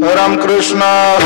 Ram Krishna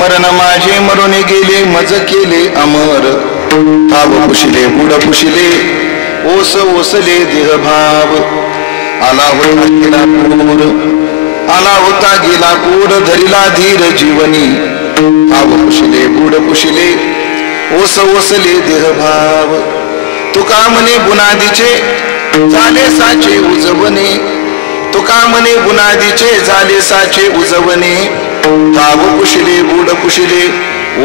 मरण माझे मरून गेले मज केले अमर भाव पुशिले बुड पुशिले ओस ओसले देहभाव आला होता गेला पूर आला होता गेला पूर धरिला धीर जीवनी भाव पुशिले बुड पुशिले ओस ओसले देहभाव तुका म्हणे बुनादीचे झाले साचे उजवणे तुका म्हणे बुनादीचे झाले साचे उजवणे भाव पुशिले बुड पुशिले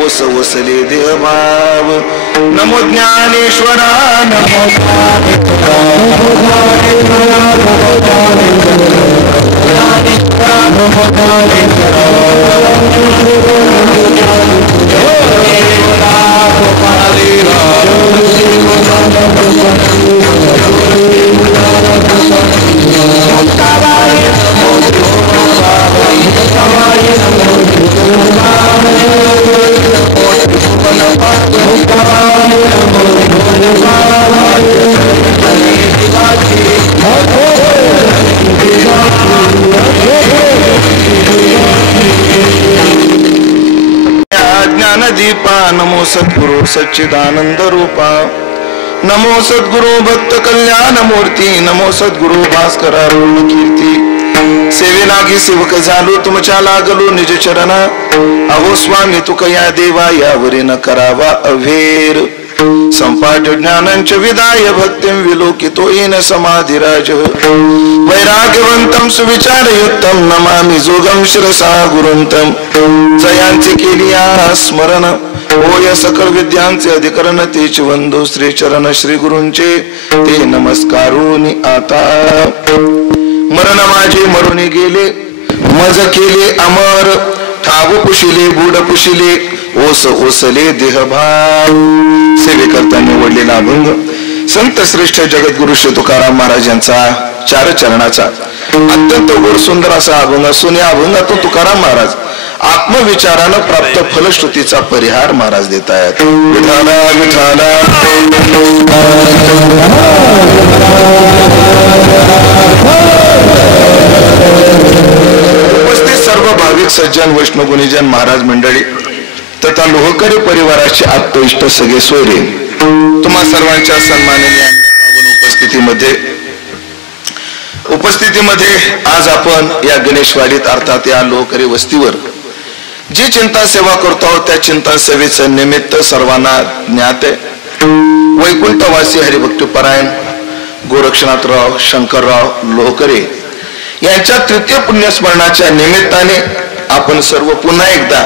ओस ओसले देहभाव नमो ज्ञानेश्वरा नमो ज्ञानदीपा नमो सद्गुरु सच्चिदानंद रूपा नमो सद्गुरु भक्त कल्याण मूर्ती नमो सद्गुरु भास्करा रोण कीर्ती सेवे लागी सेवक झालो तुमच्या लागलो निज चरण अहो स्वामी तुकया देवा यावरी न करावा अभेर संपाट ज्ञानांच विदाय भक्तिं विलोकितो येन समाधिराज वैराग्यवंतं सुविचारयुक्तं नमामि जोगं शिरसा गुरुंतं जयांचे केलिया स्मरण होय सकल विद्यांचे अधिकरण तेच वंदो श्री चरण श्री गुरूंचे ते नमस्कारोनी आता मरण माझे मरून गेले मज केले अमर ठाव पुशिले बुड पुशिले ओस ओसले देहभाव सेवे करता निवडलेला अभंग संत श्रेष्ठ जगद्गुरु श्री तुकाराम महाराज यांचा चार चरणाचा अत्यंत गोड सुंदर असा अभंग असून या अभंगातून तुकाराम महाराज आत्मविचारानं प्राप्त फलश्रुतीचा परिहार महाराज देत आहेत. विठाला विठाला उपस्थित सर्व भाविक सज्जन वैष्णव गुणीजन महाराज मंडळी तथा लोहकरी परिवाराचे आत्मइष्ट सगळे सोयरे तुम्हा सर्वांच्या सन्माननीय उपस्थितीमध्ये आज आपण या गणेशवाडीत अर्थात या लोहकरी वस्तीवर जी चिंता सेवा करतो आहोत त्या चिंता सेवेचं निमित्त सर्वांना ज्ञात आहे. वैकुंठवासी हरिभक्तपरायण गोरक्षनाथराव शंकरराव लोहकरे यांच्या तृतीय पुण्यस्मरणाच्या निमित्ताने आपण सर्व पुन्हा एकदा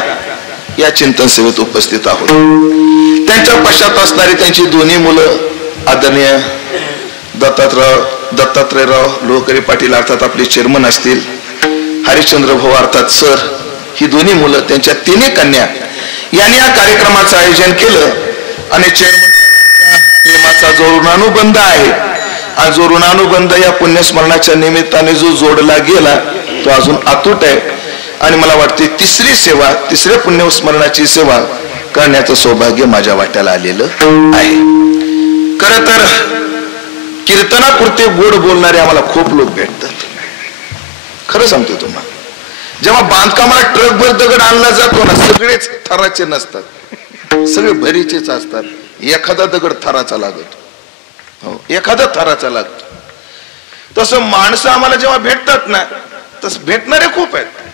या चिंतन सेवेत उपस्थित आहोत. त्यांच्या पश्चात असणारी त्यांची दोन्ही मुलं आदरणीय दत्तात्रयराव लोहकरे पाटील अर्थात आपले चेअरमन असतील, हरिश्चंद्र भाऊ अर्थात सर, ही दोन्ही मुलं त्यांच्या तिन्ही कन्या यांनी या कार्यक्रमाचं आयोजन केलं. आणि चेअरमन प्रेमाचा जो ऋणानुबंध आहे, हा जो ऋणानुबंध या पुण्यस्मरणाच्या निमित्ताने जो जोडला गेला तो अजून अतूट आहे. आणि मला वाटते तिसऱ्या पुण्यस्मरणाची सेवा करण्याचं सौभाग्य माझ्या वाट्याला आलेलं आहे. खरं तर कीर्तनापुरते गोड बोलणारे आम्हाला खूप लोक भेटतात. खरं सांगतो तुम्हाला, जेव्हा बांधकामाला ट्रकभर दगड आणला जातो ना, सगळेच थराचे नसतात, सगळे भरीचेच असतात. एखादा दगड थराचा लागतो, हो एखादा थराचा लागतो. तसं माणसं आम्हाला जेव्हा भेटतात ना, तसं भेटणारे खूप आहेत.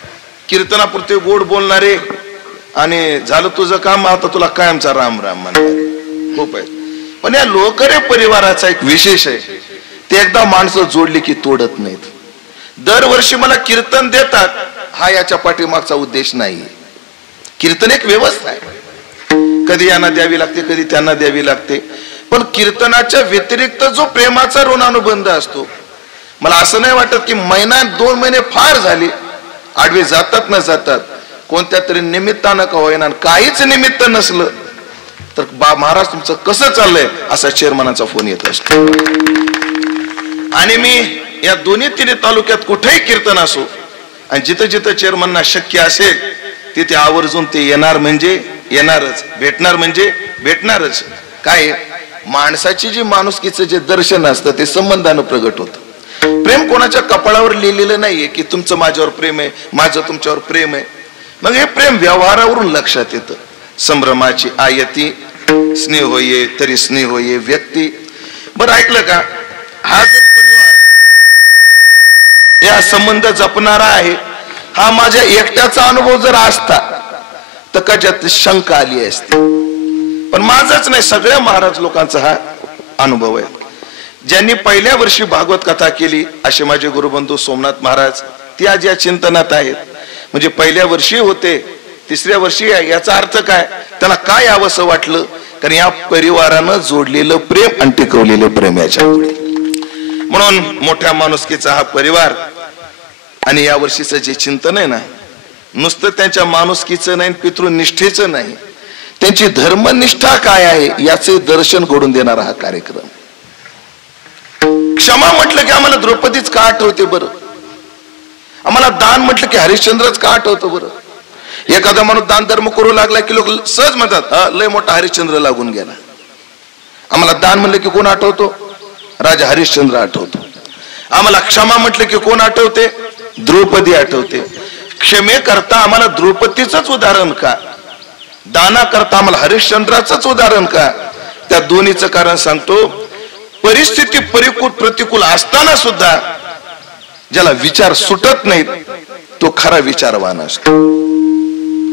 कीर्तनापुरते गोड बोलणारे आणि झालं तुझं काम आता तुला कायमचा राम राम म्हणणारे खूप आहेत. पण या लोहकरे परिवाराचा एक विशेष आहे, ते एकदा माणसं जोडली की तोडत नाहीत. दरवर्षी मला कीर्तन देतात, हा याच्या पाठीमागचा उद्देश नाही. कीर्तन एक व्यवस्था आहे, कधी यांना द्यावी लागते, कधी त्यांना द्यावी लागते. पण कीर्तनाच्या व्यतिरिक्त जो प्रेमाचा ऋणानुबंध असतो, मला असं नाही वाटत की महिना 2 महिने फार झाले, आडवे जातात न जातात कोणत्या तरी निमित्तानं का होईना, काहीच निमित्त नसलं तर महाराज तुमचं कसं चाललंय असा चेअरमनाचा फोन येत असतो. आणि मी या दोन्ही तिन्ही तालुक्यात कुठेही कीर्तन असो आणि जिथं जिथं चेअरमनना शक्य असेल तिथे आवर्जून ते येणार म्हणजे येणारच, भेटणार म्हणजे भेटणारच. काय माणसाची जी माणुसकीचं जे दर्शन असतं ते संबंधानं प्रगट होतं. प्रेम कोणाच्या कपाळावर लिहिलेलं नाहीये की तुमचं माझ्यावर प्रेम आहे, माझं तुमच्यावर प्रेम आहे. मग हे प्रेम व्यवहारावरून लक्षात येतं. संभ्रमाची आयती, स्नेह होये तरी स्नेह होये व्यक्ती. बरं ऐकलं का, हा जर परिवार या संबंध जपणारा आहे, हा माझ्या एकट्याचा अनुभव जर असता तर कशात शंका आली असती. पण माझाच नाही, सगळ्या महाराज लोकांचा हा अनुभव आहे. ज्यांनी पहिल्या वर्षी भागवत कथा केली असे माझे गुरुबंधू सोमनाथ महाराज, ते आज या चिंतनात आहेत. म्हणजे पहिल्या वर्षी होते, तिसऱ्या वर्षी आहे. याचा अर्थ काय, त्यांना काय यावंसं वाटलं, कारण या परिवारानं जोडलेलं प्रेम आणि टिकवलेलं प्रेम याच्यापुढे. म्हणून मोठ्या माणुसकीचा हा परिवार. आणि या वर्षीचं जे चिंतन आहे ना, नुसतं त्यांच्या माणुसकीचं नाही, पितृनिष्ठेचं नाही, त्यांची धर्मनिष्ठा काय आहे याचे दर्शन घडून देणारा हा कार्यक्रम. क्षमा म्हटलं की आम्हाला द्रौपदीच का आठवते बरं, आम्हाला दान म्हटलं की हरिश्चंद्रच का आठवतं बरं. एखादा माणूस दान धर्म करू लागला की लोक सहज म्हणतात लय मोठा हरिश्चंद्र लागून गेला. आम्हाला दान म्हणलं की कोण आठवतो, राजा हरिश्चंद्र आठवतो. आम्हाला क्षमा म्हटलं की कोण आठवते, द्रौपदी आठवते. क्षमे करता आम्हाला द्रौपदीचंच उदाहरण का, दाना करता आम्हाला हरिश्चंद्राचंच उदाहरण का. त्या दोन्हीचं कारण सांगतो. परिस्थिती प्रतिकूल असताना सुद्धा ज्याला विचार सुटत नाहीत तो खरा विचारवान असतो.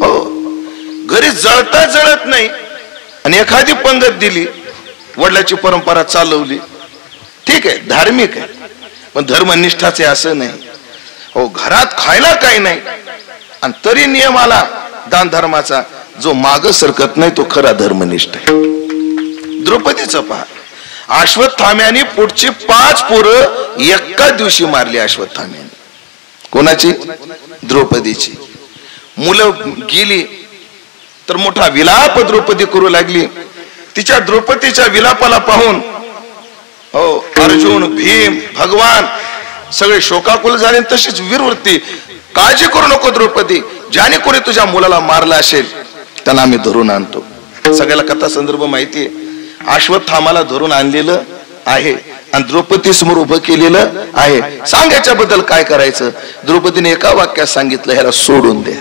हो, घरी जळता जळत नाही आणि एखादी पंगत दिली, वडिलाची परंपरा चालवली, ठीक आहे धार्मिक आहे, पण धर्मनिष्ठाचे असं नाही. हो, घरात खायला काही नाही आणि तरी नियम आला दान धर्माचा, जो माग सरकत नाही तो खरा धर्मनिष्ठ आहे. द्रौपदीचं पहा, अश्वत्थाम्याने पुढची 5 पोरं एका दिवशी मारली. अश्वत्थाम्याने कोणाची, द्रौपदीची. मुलं गेली तर मोठा विलाप द्रौपदी करू लागली. तिच्या द्रौपदीच्या विलापाला पाहून हो अर्जुन, भीम, भगवान सगळे शोकाकुल झाले. तशीच वीरवृत्ती, काळजी करू नको द्रौपदी, ज्याने कोणी तुझ्या मुलाला मारला असेल त्याला आम्ही धरून आणतो. सगळ्याला कथा संदर्भ माहितीये. अश्वत्थामाला धरून आणलेलं आहे आणि द्रौपदी समोर उभं केलेलं आहे. सांग याच्याबद्दल काय करायचं. द्रौपदीने एका वाक्यात सांगितलं, ह्याला सोडून द्या.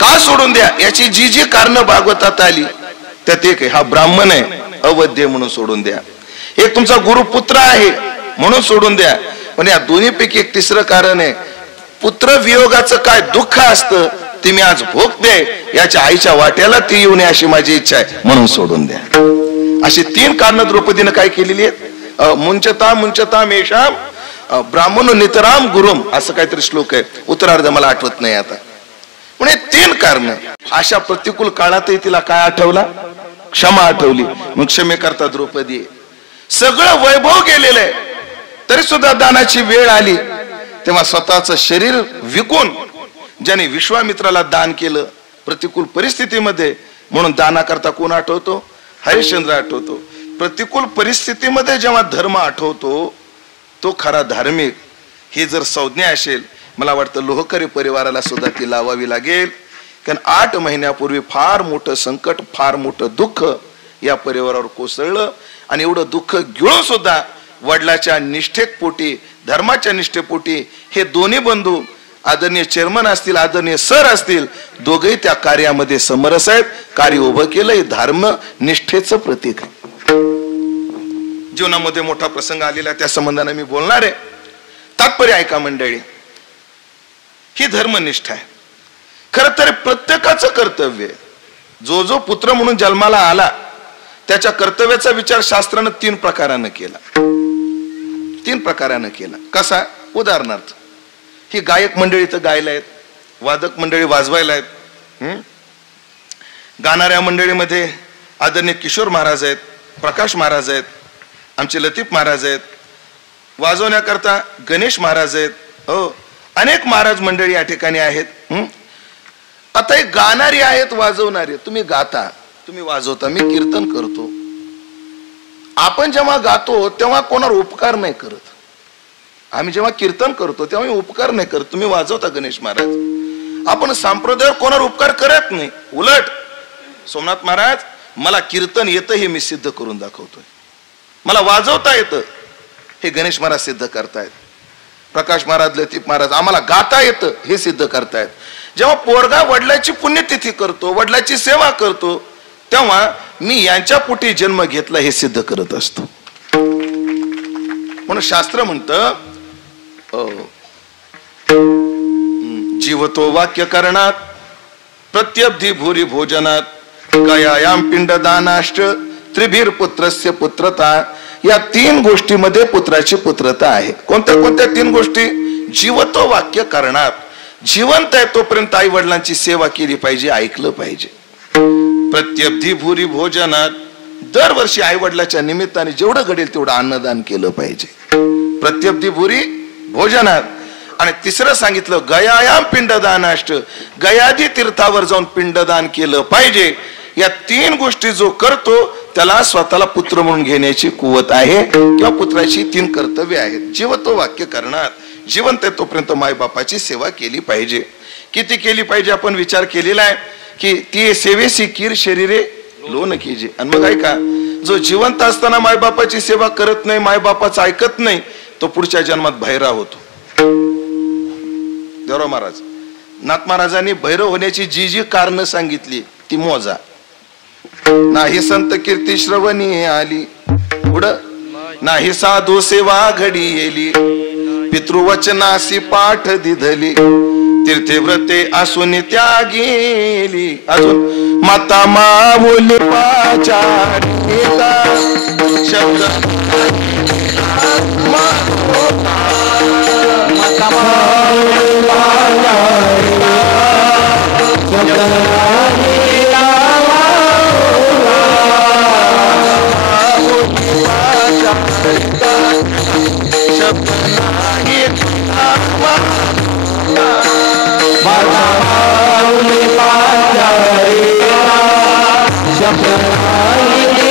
का सोडून द्या, याची जी जी कारण भागवतात आली त्यात एक आहे, हा ब्राह्मण आहे अवध्य म्हणून सोडून द्या. एक तुमचा गुरुपुत्र आहे म्हणून सोडून द्या. पण या दोन्हीपैकी एक तिसरं कारण आहे, पुत्र वियोगाचं काय दुःख असतं ते मी आज भोगते, याच्या आईच्या वाट्याला ती येऊ नये अशी माझी इच्छा आहे म्हणून सोडून द्या. अशी 3 कारण द्रौपदीनं काय केलेली आहेत. मुंचता मेषाम ब्राह्मण नितराम गुरुम असं काहीतरी श्लोक आहे, उत्तरार्ध मला आठवत नाही आता. कारण. अशा प्रतिकूल काळातही तिला काय आठवला? क्षमा आठवली. मग क्षमेकरता द्रौपदी. सगळं वैभव गेलेलं आहे तरी सुद्धा दानाची वेळ आली तेव्हा स्वतःचं शरीर विकून ज्याने विश्वामित्राला दान केलं प्रतिकूल परिस्थितीमध्ये, म्हणून दानाकरता कोण आठवतो? हरिश्चंद्र आठवतो. प्रतिकूल परिस्थितीमध्ये जेव्हा धर्म आठवतो तो खरा धार्मिक. ही जर संज्ञा असेल, मला वाटतं लोहकरी परिवाराला सुद्धा ती लावावी लागेल. कारण 8 महिन्यापूर्वी फार मोठं संकट, फार मोठं दुःख या परिवारावर कोसळलं आणि एवढं दुःख गिळून सुद्धा वडिलाच्या निष्ठेपोटी, धर्माच्या निष्ठेपोटी हे दोन्ही बंधू, आदरणीय चेअरमन असतील, आदरणीय सर असतील, दोघेही त्या कार्यामध्ये समरस आहेत. कार्य उभं केलं हे धर्म निष्ठेचं प्रतीक आहे. जीवनामध्ये मोठा प्रसंग आलेला त्या संबंधाने मी बोलणार आहे. तात्पर्य ऐका मंडळी, ही धर्मनिष्ठा आहे. खर तर प्रत्येकाचं कर्तव्य आहे. जो जो पुत्र म्हणून जन्माला आला त्याच्या कर्तव्याचा विचार शास्त्रानं 3 प्रकारानं केला. 3 प्रकारानं केला. कसा? उदाहरणार्थ, ही गायक मंडळी तर गायला आहेत, वादक मंडळी वाजवायला आहेत, गाणाऱ्या मंडळीमध्ये आदरणीय किशोर महाराज आहेत, प्रकाश महाराज आहेत, आमचे लतीफ महाराज आहेत, वाजवण्याकरता गणेश महाराज आहेत, हो अनेक महाराज मंडळी या ठिकाणी आहेत. आता एक गाणारी आहेत, वाजवणारी. तुम्ही गाता, तुम्ही वाजवता, मी कीर्तन करतो. आपण जेव्हा गातो तेव्हा कोणावर उपकार नाही करत. आम्ही जेव्हा कीर्तन करतो तेव्हा मी उपकार नाही करत. तुम्ही वाजवता गणेश महाराज. आपण संप्रदाय कोणावर उपकार करत नाही. उलट सोमनाथ महाराज, मला कीर्तन येतं हे मी सिद्ध करून दाखवतोय, मला वाजवता येतं हे गणेश महाराज सिद्ध करतायत, प्रकाश महाराज, लतीफ महाराज आम्हाला गाता येतं हे सिद्ध करतायत. जेव्हा पोरगा वडिलाची पुण्यतिथी करतो, वडिलाची सेवा करतो, तेव्हा मी यांच्या पोटी जन्म घेतला हे सिद्ध करत असतो. म्हणून शास्त्र म्हणतं, जीवतो वाक्य करणात प्रत्यब्धी भूरी भोजनात गयायाम पिंडदानाष्ट त्रिभीर पुत्रस्य पुत्रता. या 3 गोष्टीमध्ये पुत्राची पुत्रता आहे. कोणत्या कोणत्या 3 गोष्टी? जीवतो वाक्य करणात, जिवंत आहे तोपर्यंत आई वडिलांची सेवा केली पाहिजे, ऐकलं पाहिजे. प्रत्यब्धी भूरी भोजनात, दरवर्षी आई वडिलाच्या निमित्ताने जेवढं घडेल तेवढं अन्नदान केलं पाहिजे. प्रत्यब्धी भूरी भोजनात. आणि तिसरं सांगितलं गयायाम पिंडदानाष्ट, गयादी तीर्थावर जाऊन पिंडदान केलं पाहिजे. या 3 गोष्टी जो करतो त्याला स्वतःला पुत्र म्हणून घेण्याची कुवत आहे किंवा पुत्राची 3 कर्तव्य आहेत. जीवतो वाक्य करणार, जिवंत आहे तोपर्यंत मायबापाची सेवा केली पाहिजे. किती केली पाहिजे आपण विचार केलेला आहे की ती सेवेसी कीर शरीरे लोन कीजे. आणि मग ऐका, जो जिवंत असताना मायबापाची सेवा करत नाही, मायबापाचं ऐकत नाही, तो पुढच्या जन्मात भैरा होतो. देवराव महाराज, नाथ महाराजांनी भैरव होण्याची जी जी कारण सांगितली ती मोजा. नाही संत कीर्ती श्रवणी आली, पुढं नाही साधू सेवा घडी येली, पितृवचनासी पाठ दिधली, तीर्थे व्रते असून त्यागेली. अजून माता माऊली पाचारिता शब्द माता माऊली पाचारिता शब्द नाही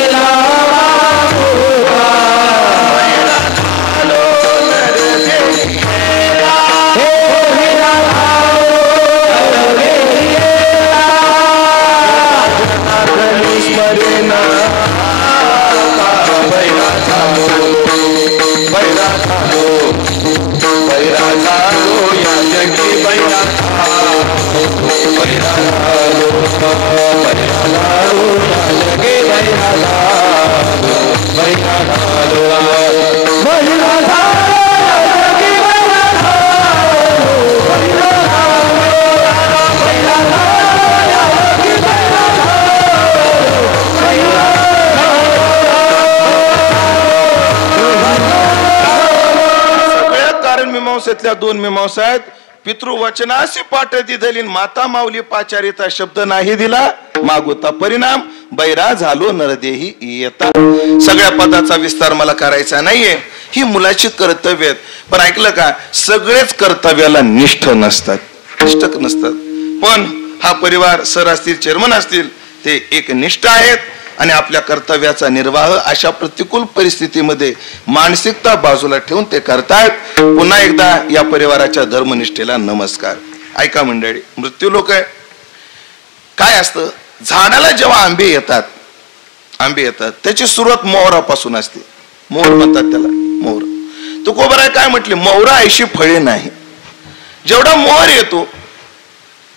मीमांसेतल्या 2 मीमांसा आहेत. पितृवचनासी पाठ दिधली माता माऊली पाचारिता शब्द नाही दिला मागोता परिणाम बैरा झालो नरदेही येता. सगळ्या पदाचा विस्तार मला करायचा नाहीये, ही मुलाची कर्तव्य आहेत. पण ऐकलं का, सगळेच कर्तव्याला निष्ठ नसतात, निष्ठ नसतात. पण हा परिवार सर असतील, चेअरमन असतील, ते एक निष्ठ आहेत आणि आपल्या कर्तव्याचा निर्वाह अशा प्रतिकूल परिस्थितीमध्ये मानसिकता बाजूला ठेवून ते करतायत. पुन्हा एकदा या परिवाराच्या धर्मनिष्ठेला नमस्कार. ऐका मंडळी, मृत्यू लोक आहे. काय असतं, झाडाला जेव्हा आंबे येतात त्याची सुरुवात मोहरापासून असते. मोहर म्हणतात त्याला, मोहर. तुकोबराय काय म्हटले, मोहरा ऐशी फळे नाही. जेवढा मोहर येतो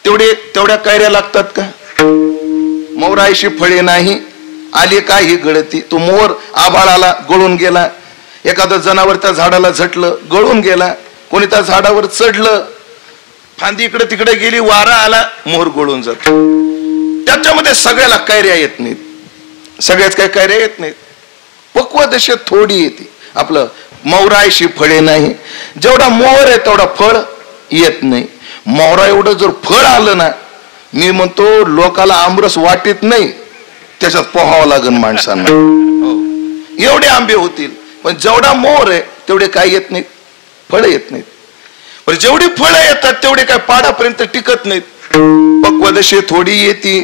तेवढ्या कैऱ्या लागतात का? मोहरा ऐशी फळे नाही, आली का ही गळती. तो मोहर आभाळाला गळून गेला, एखादं जनावर त्या झाडाला झटलं, गळून गेला. कोणी त्या झाडावर चढलं, फांदी इकडे तिकडे गेली, वारा आला, मोहर गळून जातो. त्याच्यामध्ये सगळ्याला कैऱ्या येत नाहीत, सगळ्याच काही कैऱ्या येत नाहीत. पक्व दशेत थोडी येते. आपलं मोहरायशी फळे नाही, जेवढा मोहर आहे तेवढा फळ येत नाही. मोहरा एवढं जर फळ आलं ना, मी म्हणतो लोकाला आमरस वाटीत नाही, त्याच्यात पोहावं लागेल माणसांना. एवढे आंबे होतील, पण जेवढा मोहर आहे तेवढे काय येत नाहीत, फळ येत नाहीत. पण जेवढी फळं येतात तेवढे काय पाडापर्यंत टिकत नाहीत. पक्वदशे थोडी येती.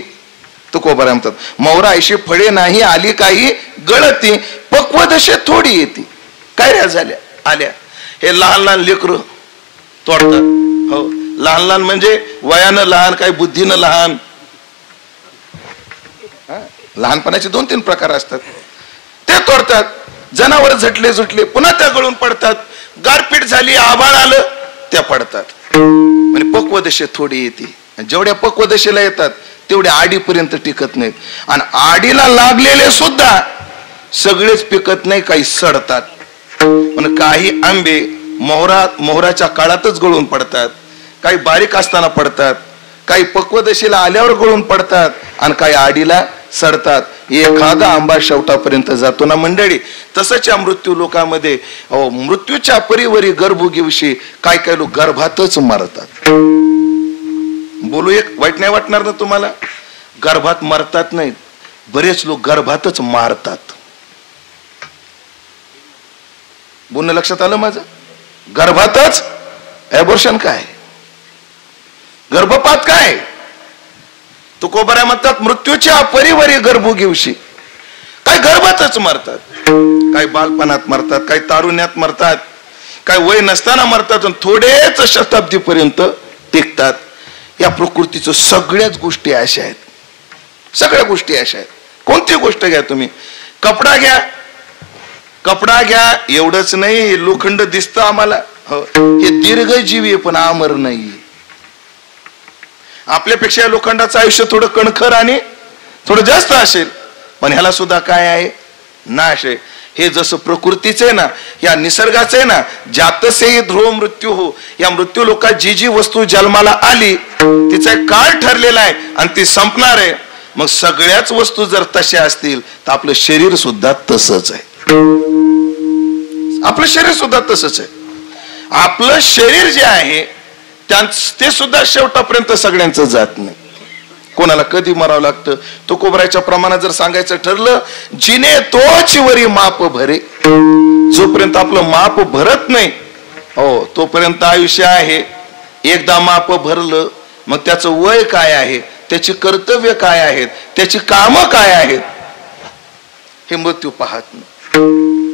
तुकोबराय म्हणतात, मोहरा ऐशी फळे नाही, आली काही गळती, पक्वदशे थोडी येते. काय झाल्या आल्या. हे लहान लहान लेकरं तोडतात. हो, लहान लहान म्हणजे वयानं लहान, काही बुद्धीनं लहान. लहानपणाचे 2-3 प्रकार असतात, ते तोडतात. जनावर झटले झुटले, पुन्हा त्या गळून पडतात. गारपीट झाली, आभाळ आलं, त्या पडतात. म्हणजे पक्वदशे थोडी येते. जेवढ्या पक्वदशेला येतात तेवढ्या आडीपर्यंत टिकत नाहीत. आणि आडीला लागलेले सुद्धा सगळेच पिकत नाही, काही सडतात. पण काही आंबे मोहराच्या काळातच गळून पडतात, काही बारीक असताना पडतात, काही पक्वदशेला आल्यावर गळून पडतात, आणि काही आडीला सडतात. एखादा आंबा शेवटापर्यंत जातो ना मंडळी. तसंच या मृत्यू लोकांमध्ये मृत्यूच्या परिवरी गर्भोगीविषयी काय काय लोक गर्भातच मरतात. बोलू एक वाईट नाही वाटणार ना तुम्हाला, गर्भात मरतात नाहीत, बरेच लोक गर्भातच मारतात. बोलणं लक्षात आलं माझं? गर्भातच ॲबॉर्शन काय, गर्भपात काय. तुकोबराय म्हणतात, मृत्यूच्या परिवारी गर्भोगीविषयी काय गर्भातच मरतात. काही बालपणात मरतात, काही तारुण्यात मरतात, काही वय नसताना मरतात, थोडेच शताब्दीपर्यंत टिकतात. या प्रकृतीचं सगळ्याच गोष्टी अशा आहेत, सगळ्या गोष्टी अशा आहेत. कोणती गोष्ट घ्या तुम्ही, कपडा घ्या, कपडा घ्या, एवढंच नाही, लोखंड दिसतं आम्हाला, हे दीर्घजीवी पण अमर नाही. आपल्यापेक्षा लोखंडाचं आयुष्य थोडं कणखर आणि थोडं जास्त असेल, पण ह्याला सुद्धा काय आहे, नाश आहे. हे जसं प्रकृतीचे ना, या निसर्गाचे आहे ना, जातसे ध्रुव मृत्यू हो. या मृत्यू लोकात जी जी वस्तू जन्माला आली तिचा एक काळ ठरलेला आहे आणि ती संपणार आहे. मग सगळ्याच वस्तू जर तशा असतील तर आपलं शरीर सुद्धा तसंच आहे. आपलं शरीर सुद्धा तसंच आहे. आपलं शरीर जे आहे ते सुद्धा शेवटापर्यंत सगळ्यांचं जात नाही. कोणाला कधी मरावं लागतं. तुकोबरायच्या प्रमाणात जर सांगायचं ठरलं, जिने तोच वरी माप भरे. जोपर्यंत आपलं माप भरत नाही, हो, तोपर्यंत आयुष्य आहे. एकदा माप भरलं, मग त्याचं वय काय आहे, त्याची कर्तव्य काय आहेत, त्याची कामं काय आहेत, हे मृत्यू पाहत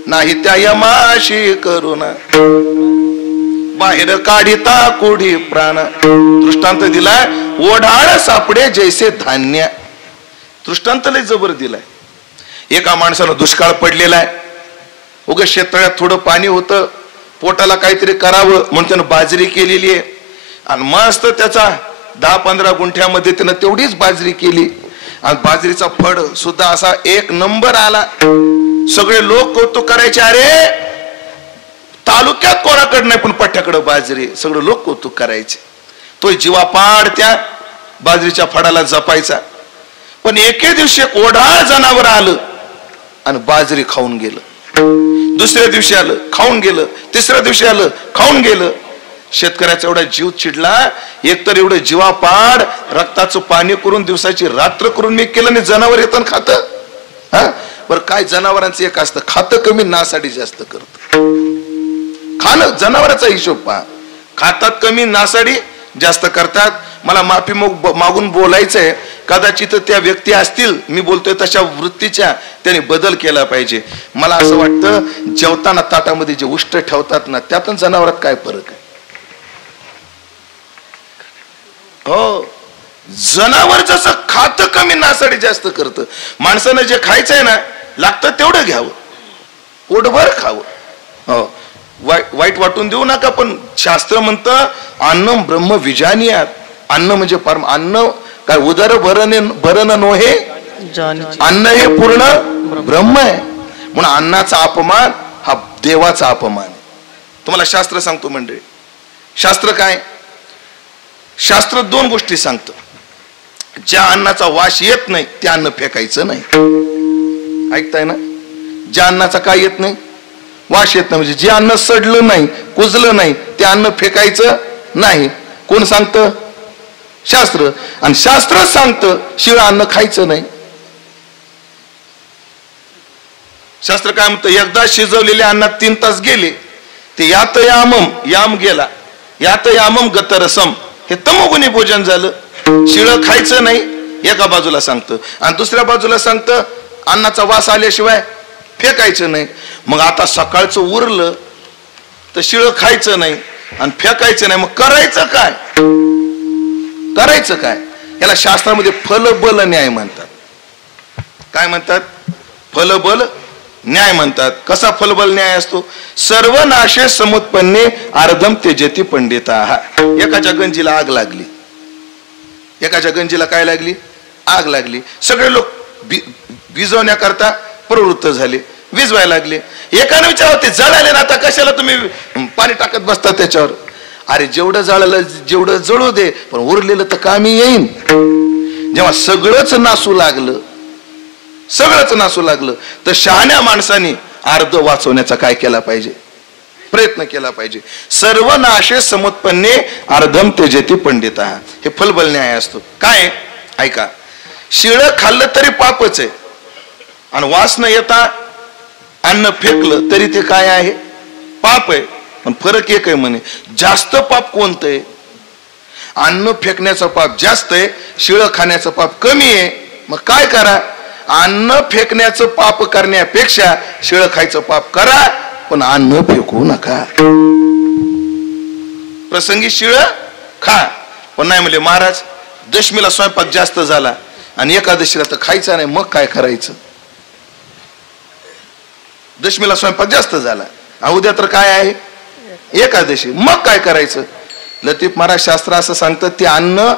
नाही. त्या यमाशी करुणा बाहेर काढिता कोढी प्राण. दृष्टांत दिलाय, ओढाळ सापडे जैसे धान्य. दृष्टांत लय जबर दिलाय. एका माणसाला दुष्काळ पडलेला आहे, उग शेततळ्यात थोडं पाणी होतं, पोटाला काहीतरी करावं म्हणून त्यानं बाजरी केलेली आहे, आणि मस्त त्याचा 10-15 गुंठ्यामध्ये त्यानं तेवढीच बाजरी केली, आणि बाजरीचा फड सुद्धा असा 1 नंबर आला. सगळे लोक कौतुक करायचे, अरे तालुक्यात कोणाकडे नाही पण पठ्ठ्याकडे बाजरी. सगळे लोक कौतुक करायचे. तो जीवापाड त्या बाजरीच्या फडाला जपायचा. पण एके दिवशी एक ओढाळ जनावर आलं आणि बाजरी खाऊन गेलं. दुसऱ्या दिवशी आलं, खाऊन गेलं. तिसऱ्या दिवशी आलं, खाऊन गेलं. शेतकऱ्याचा एवढा जीव चिडला, एकतर एवढं जीवापाड रक्ताचं पाणी करून दिवसाची रात्र करून मी केलं नाही, जनावर येतं खात. हा बरं, काय जनावरांचं एक असतं, खातं कमी नासाठी जास्त करत. खाणं जनावरांचा हिशोब पहा, खातात कमी नासाडी जास्त करतात. मला माफी मागून बोलायचंय, कदाचित त्या व्यक्ती असतील मी बोलतोय तशा वृत्तीच्या, त्यांनी बदल केला पाहिजे. मला असं वाटतं जेवताना ताटामध्ये जे उष्ट ठेवतात ना, त्यातून जनावरात काय फरक आहे? हो, जनावर जसं खातं कमी नासाडी जास्त करतं, माणसानं जे खायचंय ना लागतं तेवढं घ्यावं, पोटभर खावं. हो, वाईट वाटून देऊ नका, पण शास्त्र म्हणतं अन्नम ब्रह्म विजानीयात. अन्न म्हणजे परम, अन्न काय उदर भरण नोहे, अन्न हे पूर्ण ब्रह्म आहे. म्हणून अन्नाचा अपमान हा देवाचा अपमान आहे. तुम्हाला शास्त्र सांगतो मंडळी, शास्त्र काय? शास्त्र दोन गोष्टी सांगतं. ज्या अन्नाचा वास येत नाही ते अन्न फेकायचं नाही. ऐकताय ना? ज्या अन्नाचा काय येत नाही, वास येत नाही, म्हणजे जे अन्न सडलं नाही, कुजलं नाही, ते अन्न फेकायचं नाही. कोण सांगतं? शास्त्र. आणि शास्त्र सांगतं शिळं अन्न खायचं नाही. शास्त्र काय म्हणतं? एकदा शिजवलेल्या अन्नात 3 तास गेले ते यात यामम, याम गेला, यात यामम गतरसम, हे तमोगुणी भोजन झालं. शिळं खायचं नाही एका बाजूला सांगतं, आणि दुसऱ्या बाजूला सांगतं अन्नाचा वास आल्याशिवाय फेकायचं नाही. मग आता सकाळचं उरलं तर शिळं खायचं नाही आणि फेकायचं नाही, मग करायचं काय? करायचं काय? याला शास्त्रामध्ये फलबल न्याय म्हणतात. काय म्हणतात? फलबल न्याय म्हणतात. कसा फलबल न्याय असतो? सर्व नाशे समुत्पन्ने अर्धम त्यजति पंडिताः. एकाच्या गंजीला आग लागली, एकाच्या गंजीला काय लागली? आग लागली. सगळे लोक विझवण्याकरता प्रवृत्त झाले, विझवायला लागले. एकाने विचारलं, ते जळाले ना, आता कशाला तुम्ही पाणी टाकत बसता त्याच्यावर? अरे जेवढं जळालं जेवढं जळू दे, पण उरलेलं तर कामी येईन. जेव्हा सगळंच नासू लागलं, सगळंच नासू लागलं, तर शहाण्या माणसाने अर्ध वाचवण्याचा काय केला पाहिजे? प्रयत्न केला पाहिजे. सर्व नाशे समुत्पन्ने अर्धम त्यजति पंडिताः. हे फलबल न्याय असतो. काय? ऐका, शिळं खाल्लं तरी पापच आहे, आणि वास न येता अन्न फेकलं तरी ते काय आहे? पाप आहे. पण फरक एक आहे म्हणे, जास्त पाप कोणतं आहे? अन्न फेकण्याचं पाप जास्त आहे, शिळं खाण्याचं पाप कमी आहे. मग काय करा? अन्न फेकण्याचं पाप करण्यापेक्षा शिळं खायचं पाप करा, पण अन्न फेकू नका. प्रसंगी शिळं खा, पण नाही म्हणले महाराज दशमीला स्वयंपाक जास्त झाला आणि एकादशीला तर खायचा नाही, मग काय करायचं? दशमीला स्वयंपाक जास्त झाला, उद्या तर काय आहे? एकादशी, मग काय करायचं? लतीफ महाराज शास्त्र असं सांगतं, ते अन्न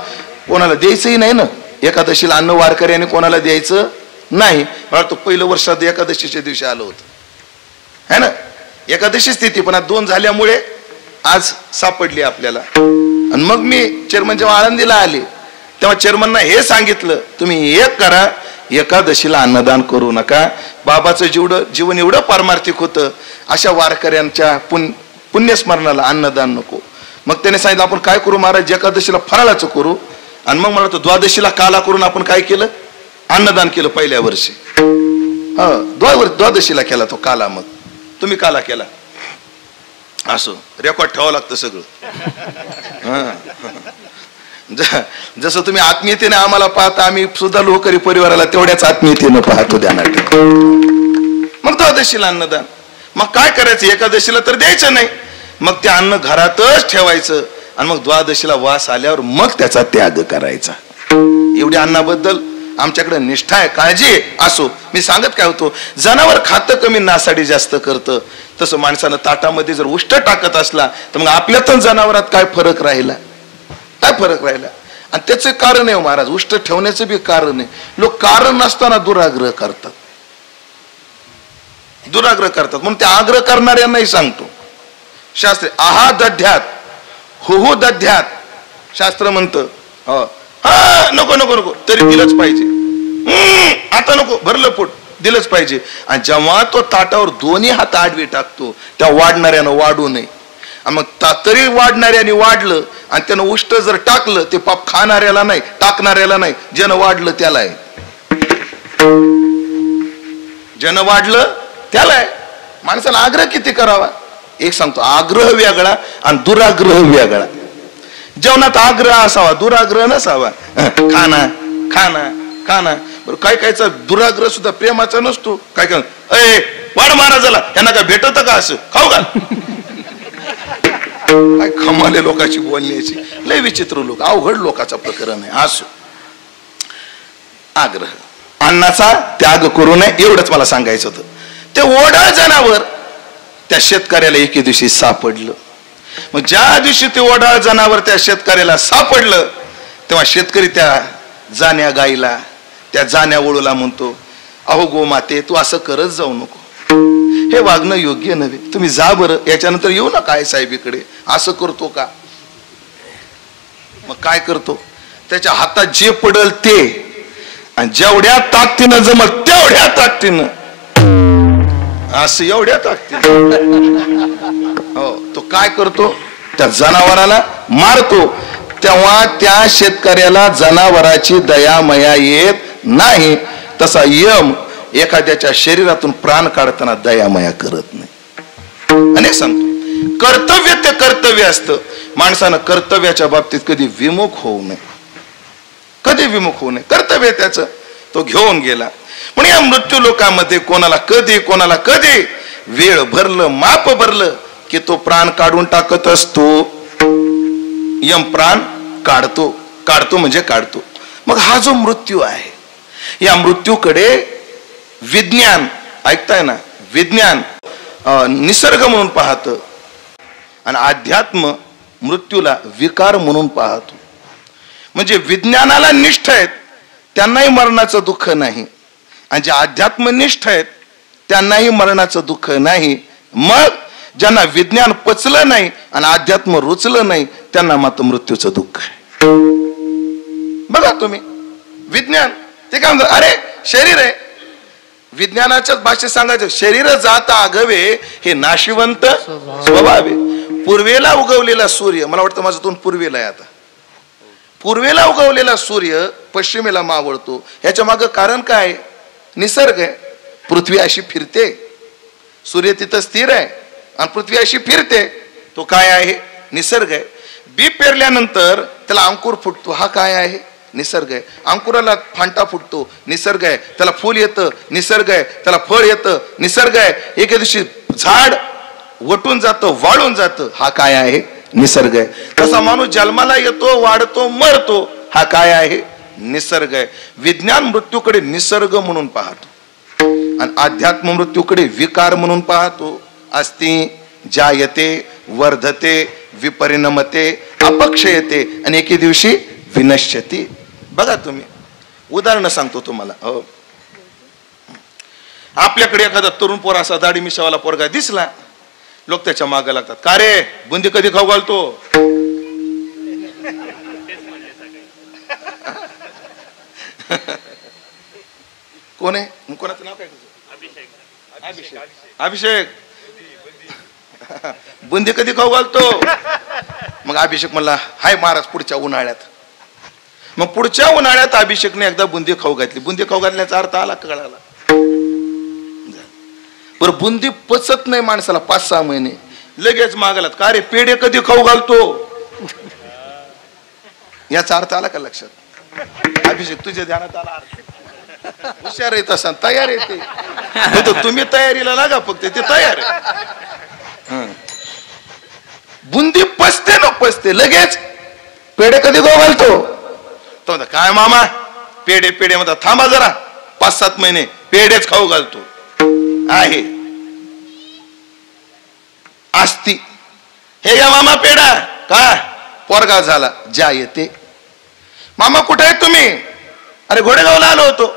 कोणाला द्यायचंही नाही ना. एकादशीला अन्न वारकऱ्याने कोणाला द्यायचं नाही. मला तो पहिलं वर्षात एकादशीच्या दिवशी आलं होतं, है ना? एकादशी स्थिती पण 2 झाल्यामुळे आज सापडली आपल्याला. आणि मग मी चेअरमन जेव्हा आळंदीला आले तेव्हा चेअरमनना हे सांगितलं, तुम्ही एक करा, एकादशीला अन्नदान करू नका. बाबाचं जीवन एवढं पारमार्थिक होतं, अशा वारकऱ्यांच्या पुण्यस्मरणाला अन्नदान नको. मग त्याने सांगितलं, आपण काय करू महाराज? एकादशीला फराळाचं करू. आणि मग मला तो द्वादशीला काला करून आपण काय केलं? अन्नदान केलं पहिल्या वर्षी. द्वादशीला केला तो काला. मग तुम्ही काला केला, असो रेकॉर्ड ठेवावं लागतं सगळं. जसं तुम्ही आत्मीयतेने आम्हाला पाहता, आम्ही सुद्धा लोकरी परिवाराला तेवढ्याच आत्मीयतेनं पाहतो. ध्यानात. मग द्वादशीला अन्नदान. मग काय करायचं? एकादशीला तर द्यायचं नाही, मग ते अन्न घरातच ठेवायचं, आणि मग द्वादशीला वास आल्यावर मग त्याचा त्याग करायचा. एवढी अन्नाबद्दल आमच्याकडे निष्ठा आहे, काळजी आहे. असो, मी सांगत काय होतो, जनावर खातं कमी नासाडी जास्त करतं, तसं माणसानं ताटामध्ये जर उष्ट टाकत असला तर मग आपल्यातच जनावरात काय फरक राहिला? काय फरक राहिला? आणि त्याचं कारण आहे महाराज, उष्ट ठेवण्याचं बी कारण आहे. लोक कारण नसताना दुराग्रह करतात, दुराग्रह करतात. म्हणून ते आग्रह करणाऱ्यांनाही सांगतो शास्त्र, आहा दध्यात हो दध्यात. शास्त्र म्हणतं हा नको नको नको तरी दिलंच पाहिजे, आता नको भरलं पोट दिलंच पाहिजे. आणि जेव्हा तो ताटावर दोन्ही हात आडवे टाकतो, त्या वाढणाऱ्यानं वाढू नये. मग तरी वाढणाऱ्याने वाढलं आणि त्यानं उष्ट जर टाकलं ते पाप खाणाऱ्याला नाही, टाकणाऱ्याला नाही, ज्यानं वाढलं त्याला आहे. ज्यानं वाढलं त्याला आहे. माणसाला आग्रह किती करावा? एक सांगतो, आग्रह वेगळा आणि दुराग्रह वेगळा. जेवणात आग्रह असावा, दुराग्रह नसावा. खाना खाना खाना. बरं, काय कायचा दुराग्रह सुद्धा प्रेमाचा नसतो. काय काय वाढ महाराजाला यांना काय भेटत का असं खाऊ का? काय खमाले लोकांची बोलण्याची, लय विचित्र लोक, अवघड लोकांचा प्रकरण आहे. असो, आग्रह, अन्नाचा त्याग करू नये एवढंच मला सांगायचं होतं. ते ओढाळ जनावर त्या शेतकऱ्याला एके दिवशी सापडलं. मग ज्या दिवशी ते ओढाळ जनावर त्या शेतकऱ्याला सापडलं तेव्हा शेतकरी त्या जाण्या गाईला, त्या जाण्या वळूला म्हणतो, अहो गोमाते, तू असं करत जाऊ नको, हे वागणं योग्य नव्हे, तुम्ही जा बरं, याच्यानंतर येऊ नका आहे साहेबीकडे. असं करतो का? मग काय करतो? त्याच्या हातात जे पडल ते, आणि जेवढ्या ताकदीनं जमल तेवढ्या ताकदीनं, असं एवढ्या ताकदीनं हो तो काय करतो? त्या जनावराला मारतो. तेव्हा त्या शेतकऱ्याला जनावराची दया मया येत नाही. तसा यम एखाद्याच्या शरीरातून प्राण काढताना दया मया करत नाही. अनेक सांगतो, कर्तव्य ते कर्तव्य असतं. माणसानं कर्तव्याच्या बाबतीत कधी विमुख होऊ नये, कधी विमुख होऊ नये. कर्तव्य त्याचं तो घेऊन गेला. म्हणून या मृत्यू लोकांमध्ये कोणाला कधी वेळ भरलं, माप भरलं की तो प्राण काढून टाकत असतो. यम प्राण काढतो म्हणजे काढतो. मग हा जो मृत्यू आहे, या मृत्यूकडे विज्ञान, ऐकताय ना, विज्ञान निसर्ग म्हणून पाहतं आणि अध्यात्म मृत्यूला विकार म्हणून पाहतो. म्हणजे विज्ञानाला निष्ठ आहेत त्यांनाही मरणाचं दुःख नाही, आणि जे अध्यात्मनिष्ठ आहेत त्यांनाही मरणाचं दुःख नाही. मग ज्यांना विज्ञान पचलं नाही आणि अध्यात्म रुचलं नाही त्यांना मात्र मृत्यूचं दुःख आहे. बघा तुम्ही, विज्ञान ते काय म्हणतात, अरे शरीर आहे, विज्ञानाच्याच भाषेत सांगायचं, शरीर जाता आगवे हे नाशिवंत स्वभावे. पूर्वेला उगवलेला सूर्य, मला वाटतं माझं तोंड पूर्वेला आहे आता, पूर्वेला उगवलेला सूर्य पश्चिमेला मावळतो. ह्याच्या मागं कारण काय? निसर्ग आहे. पृथ्वी अशी फिरते, सूर्य तिथं स्थिर आहे आणि पृथ्वी अशी फिरते. तो काय आहे? निसर्ग आहे. बी पेरल्यानंतर त्याला अंकुर फुटतो, हा काय आहे? निसर्ग आहे. अंकुराला फांटा फुटतो, निसर्ग आहे. त्याला फूल येतं, निसर्ग आहे. त्याला फळ येतं, निसर्ग आहे. एके दिवशी झाड वटून जातं, वाळून जातं, हा काय आहे? निसर्ग आहे. तसा माणूस जन्माला येतो, वाढतो, मरतो, हा काय आहे? निसर्ग आहे. विज्ञान मृत्यूकडे निसर्ग म्हणून पाहतो आणि अध्यात्म मृत्यूकडे विकार म्हणून पाहतो. अस्ति जायते वर्धते विपरिणमते अपक्षयते आणि एके दिवशी विनश्यती. बघा तुम्ही, उदाहरण सांगतो तुम्हाला. हो, आपल्याकडे एखादा तरुण पोर असा दाढी मिशावाला पोरगा दिसला, लोक त्याच्या मागे लागतात, का रे बुंदी कधी खाऊ घालतो? कोण आहे? कोणाचं नाव काय? अभिषेक. बुंदी कधी खाऊ घालतो? मग अभिषेक म्हणला, हाय महाराज पुढच्या उन्हाळ्यात. मग पुढच्या उन्हाळ्यात अभिषेकने एकदा बुंदी खाऊ घातली. बुंदी खाऊ घातल्याचा अर्थ आला, कळाला. बरं, बुंदी पचत नाही माणसाला 5-6 महिने, लगेच मागलात, का रे पेढे कधी खाऊ घालतो? याचा अर्थ आला का लक्षात? अभिषेक तुझ्या ध्यानात आला अर्थ. हुशार येत असा, तयार येते. तुम्ही तयारीला लागा, फक्त ते तयार आहे. बुंदी पचते न पचते, लगेच पेढे कधी खाऊ घालतो? तो काय मामा पेढे पेढे म्हणतात, थांबा जरा 5-7 महिने पेढेच खाऊ घालतो. आहे आस्ती, हे घ्या मामा पेढा. का? पोरगा झाला, ज्या येते. मामा कुठे आहेत तुम्ही? अरे घोडेगावला आलो होतो.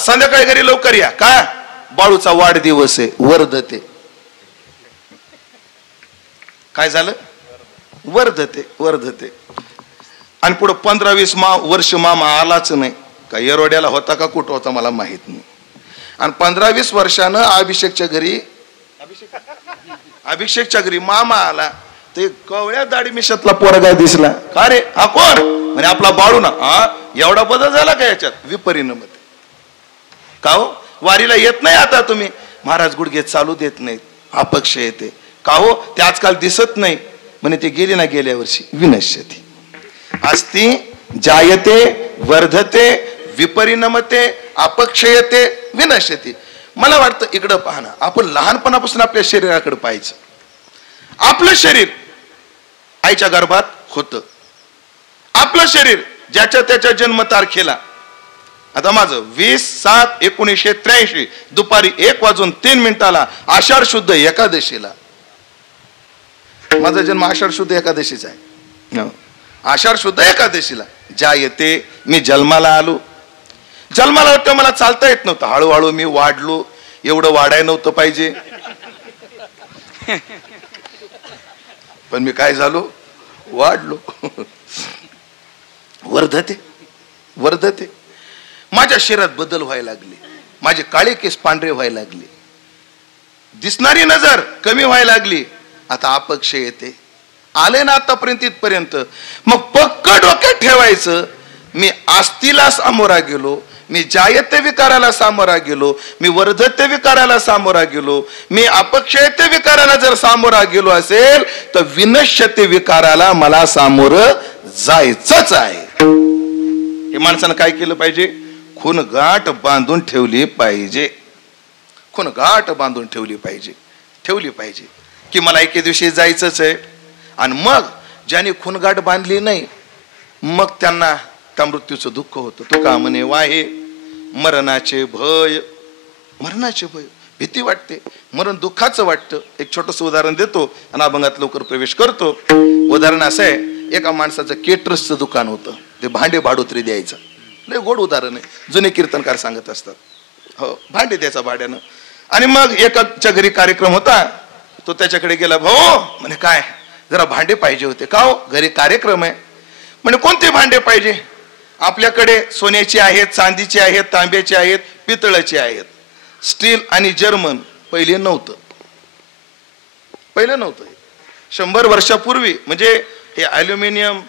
संध्याकाळी घरी लवकर या. का? बाळूचा वाढदिवस आहे, वर्धते. काय झालं? वर्धते. आणि पुढे 15-20 वर्ष मामा आलाच नाही. का येरोड्याला होता का कुठं होता मला माहित नाही. आणि 15-20 वर्षानं अभिषेकच्या घरी अभिषेकच्या घरी मामा आला, ते कवळ्या दाढी मिशातला पोरगा दिसला. का रे हा कोण? म्हणे आपला बाळू ना. हा एवढा बदल झाला का याच्यात? विपरिणाम का हो? वारीला येत नाही आता तुम्ही? महाराज गुडघे चालू देत नाहीत, अपक्ष येते. का हो? ते आजकाल दिसत नाही. म्हणे ते गेले ना गेल्या वर्षी. विनश्यती अस्ति जायते वर्धते विपरिणमते अपक्षयते विनश्यती. मला वाटतं इकडं पहा ना, आपण लहानपणापासून आपल्या शरीराकडे पाहायचं. आपलं शरीर आईच्या गर्भात होतं. आपलं शरीर ज्याच्या त्याच्या जन्मतारखेला, आता माझं 20/7/1983 दुपारी 1:03 आषाढ शुद्ध एकादशीला. माझा जन्म आषाढ शुद्ध एकादशीचा आहे. आषाढ शुद्ध एकादशीला ज्या येते मी जन्माला आलो. जन्माला होतं मला चालता येत नव्हतं. हळूहळू मी वाढलो. एवढं वाढाय नव्हतं पाहिजे, पण मी काय झालो? वाढलो. वर्धते वर्धते. माझ्या शरीरात बदल व्हायला लागले. माझे काळे केस पांढरे व्हायला लागले. दिसणारी नजर कमी व्हायला लागली. आता अपक्ष येते. आले ना आतापर्यंत इथपर्यंत. मग पक्क डोक्यात ठेवायचं, मी आस्तीला सामोरा गेलो, मी जायते विकाराला सामोरा गेलो, मी वर्धते विकाराला सामोरा गेलो, मी अपक्षयते विकाराला जर सामोरा गेलो असेल तर विनश्यते विकाराला मला सामोरं जायचंच आहे. हे माणसानं काय केलं पाहिजे? खून गाठ बांधून ठेवली पाहिजे. खून गाठ बांधून ठेवली पाहिजे. ठेवली पाहिजे की मला एके दिवशी जायचंच आहे. आणि मग ज्याने खूनगाठ बांधली नाही, मग त्यांना त्या मृत्यूचं दुःख होतं. तो का म्हणे वाहे मरणाचे भय. मरणाचे भय, भीती वाटते. मरण दुःखाचं वाटतं. एक छोटंसं उदाहरण देतो आणि अभंगात लवकर प्रवेश करतो. उदाहरण असं आहे, एका माणसाचं केटरसचं दुकान होतं. ते भांडे भाडोत्री द्यायचं. लय गोड उदाहरण आहे, जुने कीर्तनकार सांगत असतात. हो, भांडे द्यायचा भाड्यानं. आणि मग एकाच्या घरी कार्यक्रम होता. तो त्याच्याकडे गेला. भाऊ म्हणे काय, जरा भांडे पाहिजे होते. का हो? घरी कार्यक्रम आहे. म्हणे कोणते भांडे पाहिजे? आपल्याकडे सोन्याचे आहेत, चांदीचे आहेत, तांब्याचे आहेत, पितळाचे आहेत. स्टील आणि जर्मन पहिले नव्हतं. पहिलं नव्हतं. 100 वर्षापूर्वी म्हणजे हे ॲल्युमिनियम,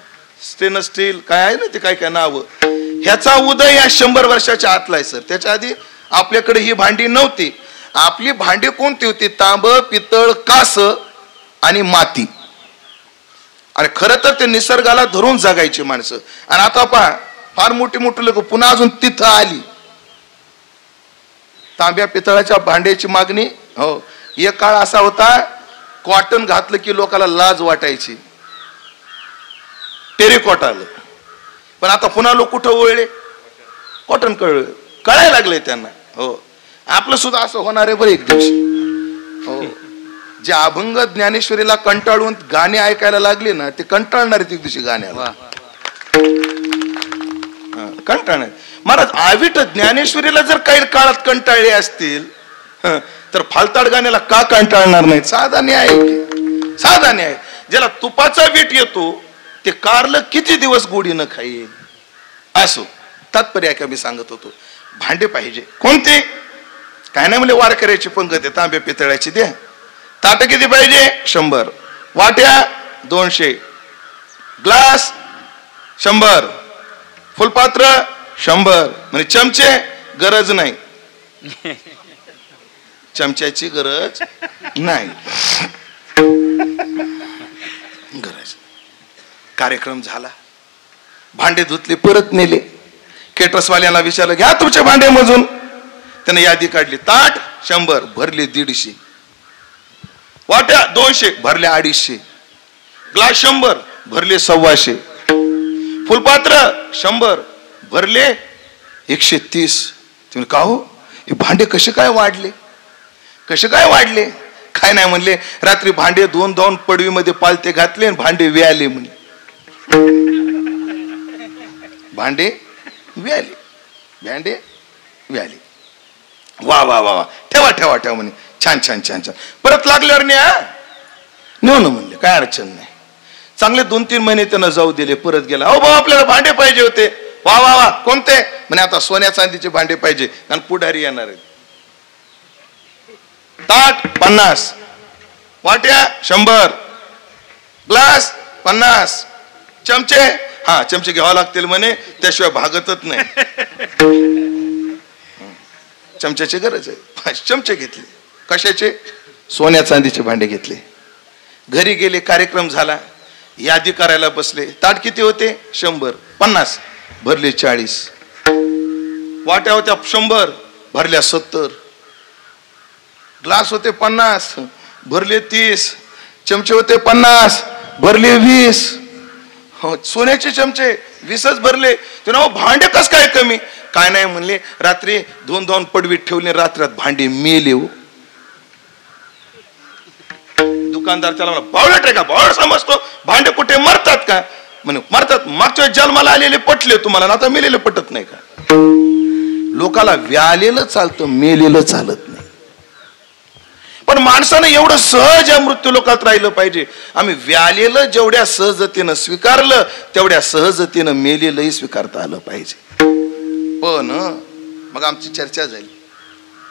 स्टेनलेस स्टील काय आहे ना, ते काय काय नाव, ह्याचा उदय या 100 वर्षाच्या आतला आहे सर. त्याच्या आधी आपल्याकडे ही भांडी नव्हती. आपली भांडी कोणती होती? तांब, पितळ, कास आणि माती. आणि खरं तर ते निसर्गाला धरून जगायची माणसं. आणि आता पहा, फार मोठी मोठी लोक पुन्हा अजून तिथं आली. तांब्या पितळाच्या भांड्याची मागणी. हो, एक काळ असा होता, कॉटन घातलं की लोकाला लाज वाटायची. टेरिकॉट आलं. पण आता पुन्हा लोक कुठं वळले? कॉटन कळायला लागले त्यांना. हो, आपलं सुद्धा असं होणार आहे बरं एक दिवशी. हो, जे अभंग ज्ञानेश्वरीला कंटाळून गाणे ऐकायला लागले ना, ते कंटाळणार आहेत एक दिवशी गाण्याला. कंटाळणार. महाराज आविट ज्ञानेश्वरीला जर काही काळात कंटाळले असतील तर फालताड गाण्याला का कंटाळणार नाही? साधा न्याय आहे. साधा न्याय. ज्याला तुपाचा वीट येतो ते कारलं किती दिवस गोडीनं खाईल. असो, तात्पर्य का मी सांगत होतो, भांडे पाहिजे. कोणते? काय नाही म्हणजे वारकऱ्याची पंगत आहे, तांब्या पितळ्याची द्या. ताट किती पाहिजे? 100. वाट्या 200. ग्लास 100. फुलपात्र 100. म्हणजे चमचे गरज नाही. चमच्याची गरज नाही. गरज. कार्यक्रम झाला. भांडे धुतले, परत नेले. केटरसवाल्यांना विचारलं, घ्या तुमचे भांडे मोजून. त्याने यादी काढली. ताट 100 भरले 150. वाट्या 200 भरले 250. ग्लास 100 भरले 125. फुलपात्र 100 भरले 130. तुम्ही का हो, हे भांडे कसे काय वाढले? कसे काय वाढले? काय नाही म्हणले, रात्री भांडे 2 पडवीमध्ये पालते घातले आणि भांडे व्याले म्हणले. भांडे व्याले, भांडे व्याले. वा वा वा वा, ठेवा ठेवा ठेवा म्हणे. छान छान छान छान. परत लागल्यावर न्या नेऊ ना म्हणले, काय अडचण नाही. चांगले 2-3 महिने त्यांना जाऊ दिले. परत गेला. अहो भाऊ, आपल्याला भांडे पाहिजे होते. वा वा वा, कोणते? म्हणे आता सोन्या चांदीचे भांडे पाहिजे आणि पुढारी येणार आहेत. ताट 50. वाट्या 100, ग्लास 50, चमचे हा चमचे घ्यावे लागतील म्हणे, त्याशिवाय भागतच नाही. चमच्याची गरज आहे. चमचे घेतले. कशाचे? सोन्या चांदीचे भांडे घेतले. घरी गेले, कार्यक्रम झाला, यादी करायला बसले. ताट किती होते? 100. 50 भरले 40. वाट्या होत्या 100 भरल्या 70. ग्लास होते 50 भरले 30. चमचे होते 50 भरले 20. सोन्याचे चमचे 20च भरले. ते ना भांडे कस काय कमी? काय नाही म्हणले, रात्री 2-2 पडवीत ठेवले, रात्रात भांडे मेले. दुकानदार त्याला म्हणा, बावळट आहे का? बावळट समजतो? भांडे कुठे मरतात का? म्हणे मरतात. मागच्या जन्माला आलेले पटले तुम्हाला, आता मेलेले पटत नाही का? लोकाला व्यालेलं चालतं, मेलेलं चालत नाही. पण माणसानं एवढं सहज या मृत्यू लोकात राहिलं पाहिजे. आम्ही व्यालेलं जेवढ्या सहजतेनं स्वीकारलं, तेवढ्या सहजतेनं मेलेलंही स्वीकारता आलं पाहिजे. पण मग आमची चर्चा झाली.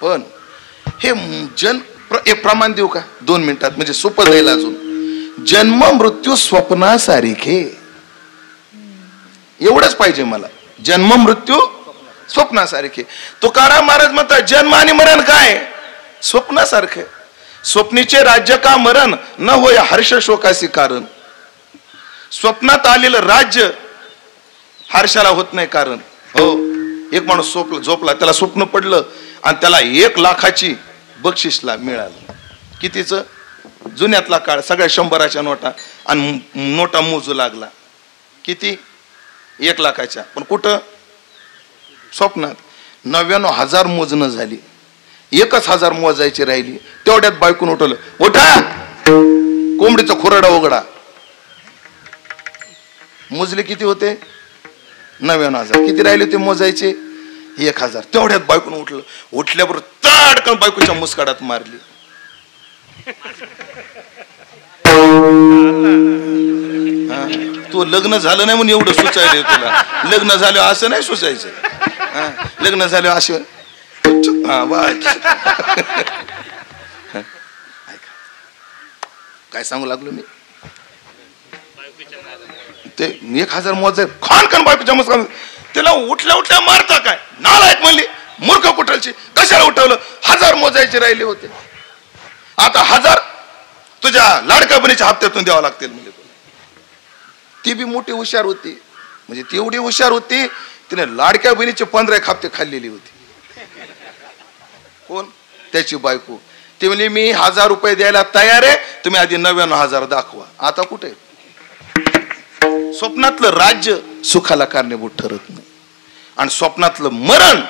पण हे एक प्रमाण देऊ का 2 मिनिटात, म्हणजे सोपं जाईल अजून. जन्म मृत्यू स्वप्नासारखे, एवढंच पाहिजे मला. जन्म मृत्यू स्वप्नासारखे. तुकाराम महाराज म्हणतात जन्म आणि मरण काय? स्वप्नासारखे. स्वप्नीचे राज्य का मरण न होय हर्ष शोकासी कारण. स्वप्नात आलेलं राज्य हर्षाला होत नाही कारण. हो, एक माणूस झोपला, त्याला स्वप्न पडलं आणि त्याला 1 लाखाची बक्षीसला मिळालं. कितीच? जुन्यातला काळ, सगळ्या 100च्या नोटा, आणि नोटा मोजू लागला. किती? 1 लाखाच्या. पण कुठं? स्वप्नात. 99,000 मोजणं झाली, 1,000 मोजायची राहिली. तेवढ्यात बायकून उठवलं, उठा, कोंबडीचा खुराडा उघडा. मोजले किती होते? 99,000. किती राहिले ते मोजायचे? 1,000. तेवढ्यात बायकून उठलं. उठल्याबरोबर ताडकन बायकोच्या मुस्काडात मारली. तू लग्न झालं नाही म्हणून एवढं सुचायला तुला. लग्न झालं असं नाही सुचायचं. लग्न झालं असं काय सांगू लागलो मी? ते 1,000 मोजाय खान बायकोच्या मुस्काडात. त्याला उठल्या उठल्या मारता काय? नालायक म्हणली, मूर्ख कुठलची, कशाला उठवलं? 1,000 मोजायचे राहिले होते. आता 1,000 तुझ्या लाडक्या बहिणीच्या हप्त्यातून द्यावं लागतील म्हणजे. ती बी मोठी हुशार होती, म्हणजे ती एवढी हुशार होती, तिने लाडक्या बहिणीचे 15 हप्ते खाल्लेली होती. कोण? त्याची बायको. ती म्हणली मी 1,000 रुपये द्यायला तयार आहे, तुम्ही आधी 99,000 दाखवा. आता कुठे? स्वप्नातलं राज्य सुखाला कारणीभूत ठरत नाही, आणि स्वप्नातलं मरण,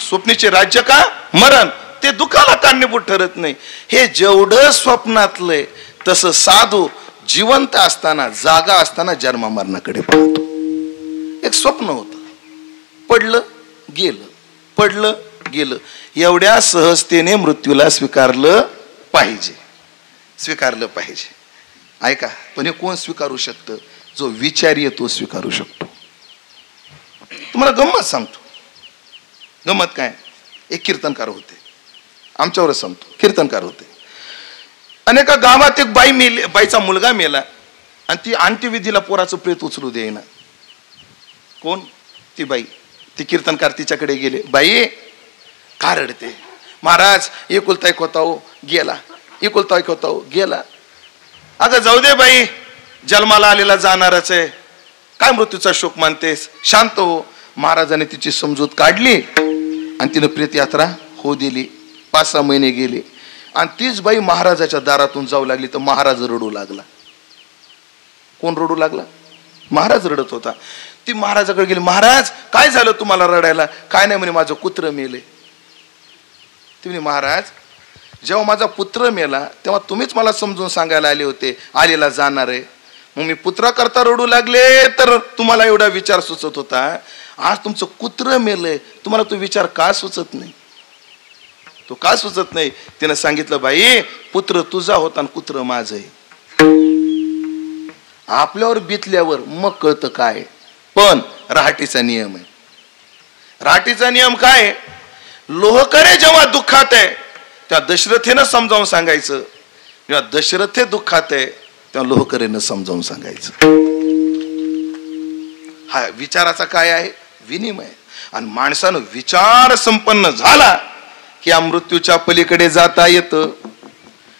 स्वप्नीचे राज्य का मरण, ते दुःखाला कारणीभूत ठरत नाही. हे जेवढं स्वप्नातलंय तसं साधू जिवंत असताना, जागा असताना जन्मा मरणाकडे पाहतो. एक स्वप्न होतं, पडलं गेलं, पडलं गेलं. एवढ्या सहजतेने मृत्यूला स्वीकारलं पाहिजे, स्वीकारलं पाहिजे. ऐका, पण हे कोण स्वीकारू शकतं? जो विचारी आहे तो स्वीकारू शकतो. तुम्हाला गंमत सांगतो. गंमत काय? एक कीर्तनकार होते, आमच्यावरच सांगतो. कीर्तनकार होते. अनेका गावात एक बाई मेली, बाईचा मुलगा मेला, आणि ती अंत्यविधीला पोराचं प्रेत उचलू देईना. कोण? ती बाई. ती कीर्तनकार तिच्याकडे गेले. बाई का रडते? महाराज एकुलता एक होता हो, गेला. एकुलता एक होता हो, गेला. अगं जाऊ दे बाई, जन्माला आलेला जाणारच आहे, काय मृत्यूचा शोक मानतेस, शांत हो. महाराजाने तिची समजूत काढली आणि तिने प्रेत यात्रा हो दिली. 5-6 महिने गेले आणि तीच बाई महाराजाच्या दारातून जाऊ लागली, तर महाराज रडू लागला. कोण रडू लागला? महाराज रडत होता. ती महाराजाकडे गेली. महाराज काय झालं तुम्हाला रडायला? काय नाही म्हणे, माझं कुत्र मेले. ती म्हणे महाराज जेव्हा माझा पुत्र मेला तेव्हा तुम्हीच मला समजून सांगायला आले होते आलेला जाणार आहे. मग मी पुत्राकरता रडू लागले तर तुम्हाला एवढा विचार सुचत होता. आज तुमचं कुत्र मेलंय, तुम्हाला तो विचार का सुचत नाही? तो का सुचत नाही? तिने सांगितलं बाई पुत्र तुझा होता आणि कुत्र माझं आहे. आपल्यावर बितल्यावर मग कळतं काय. पण रहाटीचा नियम आहे. रहाटीचा नियम काय? लोहकरे जेव्हा दुःखात आहे त्या दशरथेनं समजावून सांगायचं, जेव्हा दशरथे दुःखात आहे तेव्हा लोहकरेनं समजावून सांगायचं. हा विचाराचा काय आहे? विनिमय. आणि माणसानं विचार संपन्न झाला की या मृत्यूच्या पलीकडे जाता येतं,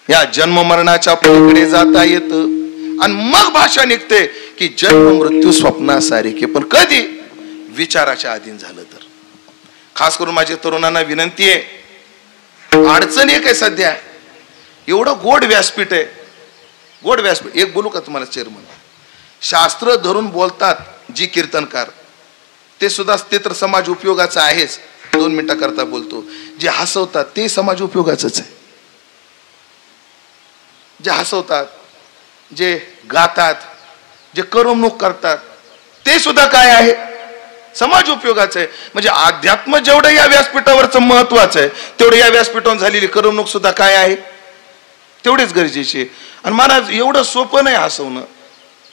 या जन्म मरणाच्या पलीकडे जाता येतं. आणि मग भाषा निघते की जन्म मृत्यू स्वप्नासारखे, पण कधी? विचाराच्या अधीन झालं तर. खास करून माझ्या तरुणांना विनंती आहे, अडचण एक आहे सध्या, एवढं गोड व्यासपीठ आहे, गोड व्यासपीठ. एक बोलू का तुम्हाला चेअरमन? शास्त्र धरून बोलतात जी कीर्तनकार, ते सुद्धा ते तर समाज उपयोगाचं आहेच, 2 मिनिटाकरता बोलतो. जे हसवतात ते समाज उपयोगाचंच आहे. जे हसवतात, जे गातात, जे करमणूक करतात, ते सुद्धा काय आहे? समाज उपयोगाचं आहे. म्हणजे अध्यात्म जेवढं या व्यासपीठावरचं महत्वाचं आहे, तेवढं या व्यासपीठावर झालेली करमणूक सुद्धा काय आहे? तेवढेच गरजेचे. आणि महाराज एवढं सोपं नाही हसवणं.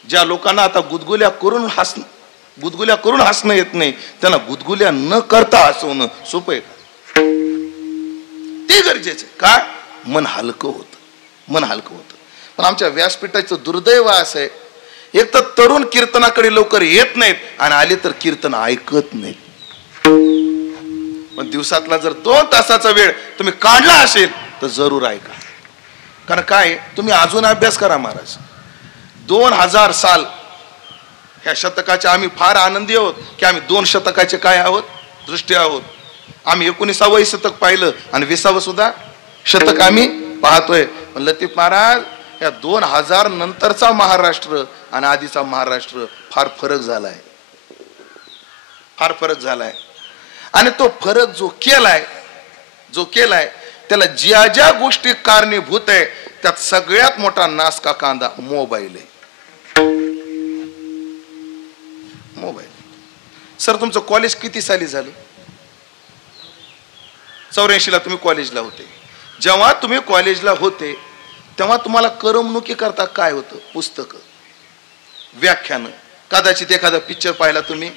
ज्या लोकांना आता गुदगुल्या करून हसणं येत नाही, त्यांना गुदगुल्या न करता हसवणं सोपं आहे का? ते गरजेचं आहे. का? मन हलकं होतं, मन हलकं होतं. पण आमच्या व्यासपीठाचं दुर्दैव असं आहे, एक तर तरुण कीर्तनाकडे लवकर येत नाहीत, आणि आले तर कीर्तन ऐकत नाहीत. पण दिवसातला जर 2 तासाचा वेळ तुम्ही काढला असेल तर जरूर ऐका. कारण काय, तुम्ही अजून अभ्यास करा महाराज. 2000 साल ह्या शतकाचे आम्ही फार आनंदी आहोत की आम्ही 2 शतकाचे काय आहोत? दृष्टी आहोत. आम्ही 19वे शतक पाहिलं आणि 20वे सुद्धा शतक आम्ही पाहतोय. पण लतीफ महाराज, या 2000 नंतरचा महाराष्ट्र आणि आधीचा महाराष्ट्र फार फरक झालाय, फार फरक झालाय. आणि तो फरक जो केलाय त्याला ज्या ज्या गोष्टी कारणीभूत आहे, त्यात सगळ्यात मोठा नासका कांदा मोबाईल आहे. मोबाईल. सर तुमचं कॉलेज किती साली झालं? 84ला तुम्ही कॉलेजला होते. जेव्हा तुम्ही कॉलेजला होते तेव्हा तुम्हाला करमणुकी करता काय होतं? पुस्तकं, व्याख्यानं, कदाचित एखादा पिक्चर पाहायला तुम्ही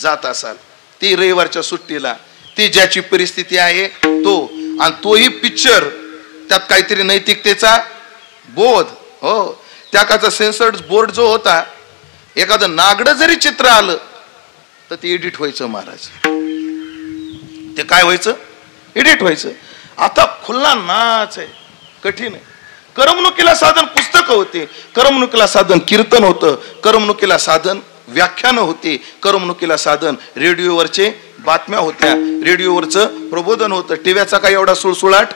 जात असाल, ती रविवारच्या सुट्टीला, ती ज्याची परिस्थिती आहे तो, आणि तोही पिक्चर त्यात काहीतरी नैतिकतेचा बोध. हो, त्या काळचा सेन्सर्ड बोर्ड जो होता, एखादं नागडं जरी चित्र आलं तर ते एडिट व्हायचं महाराज. ते काय व्हायचं? एडिट व्हायचं. आता खुल्ला नाच आहे, कठीण आहे. करमणुकीला साधन पुस्तकं होते, करमणुकीला साधन कीर्तन होतं, करमणुकीला साधन व्याख्यानं होती, करमणुकीला साधन रेडिओवरचे बातम्या होत्या, रेडिओवरचं प्रबोधन होतं. टीव्हीचा काही एवढा सुळसुळाट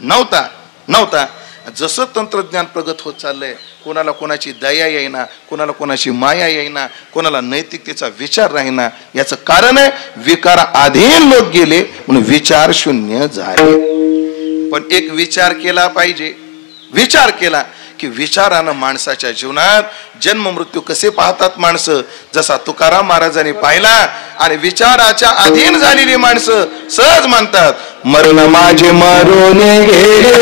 नव्हता. जसं तंत्रज्ञान प्रगत होत चाललंय, कोणाला कोणाची दया येईना, कोणाला कोणाची माया येईना, कोणाला नैतिकतेचा विचार राहीना. याचं कारण आहे विकाराधीन लोक गेले म्हणून विचार शून्य झाले. पण एक विचार केला पाहिजे. विचार केला की विचारानं माणसाच्या जीवनात जन्म मृत्यू कसे पाहतात माणसं, जसा तुकाराम महाराजांनी पाहिला. आणि विचाराच्या अधीन झालेली माणसं सहज म्हणतात, मरण माझे मरून गेले,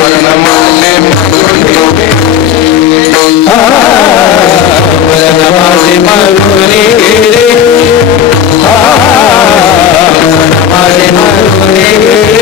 मरण माझे मरून गेले, मरण माझे मरून गेले, माझे मरून गेले.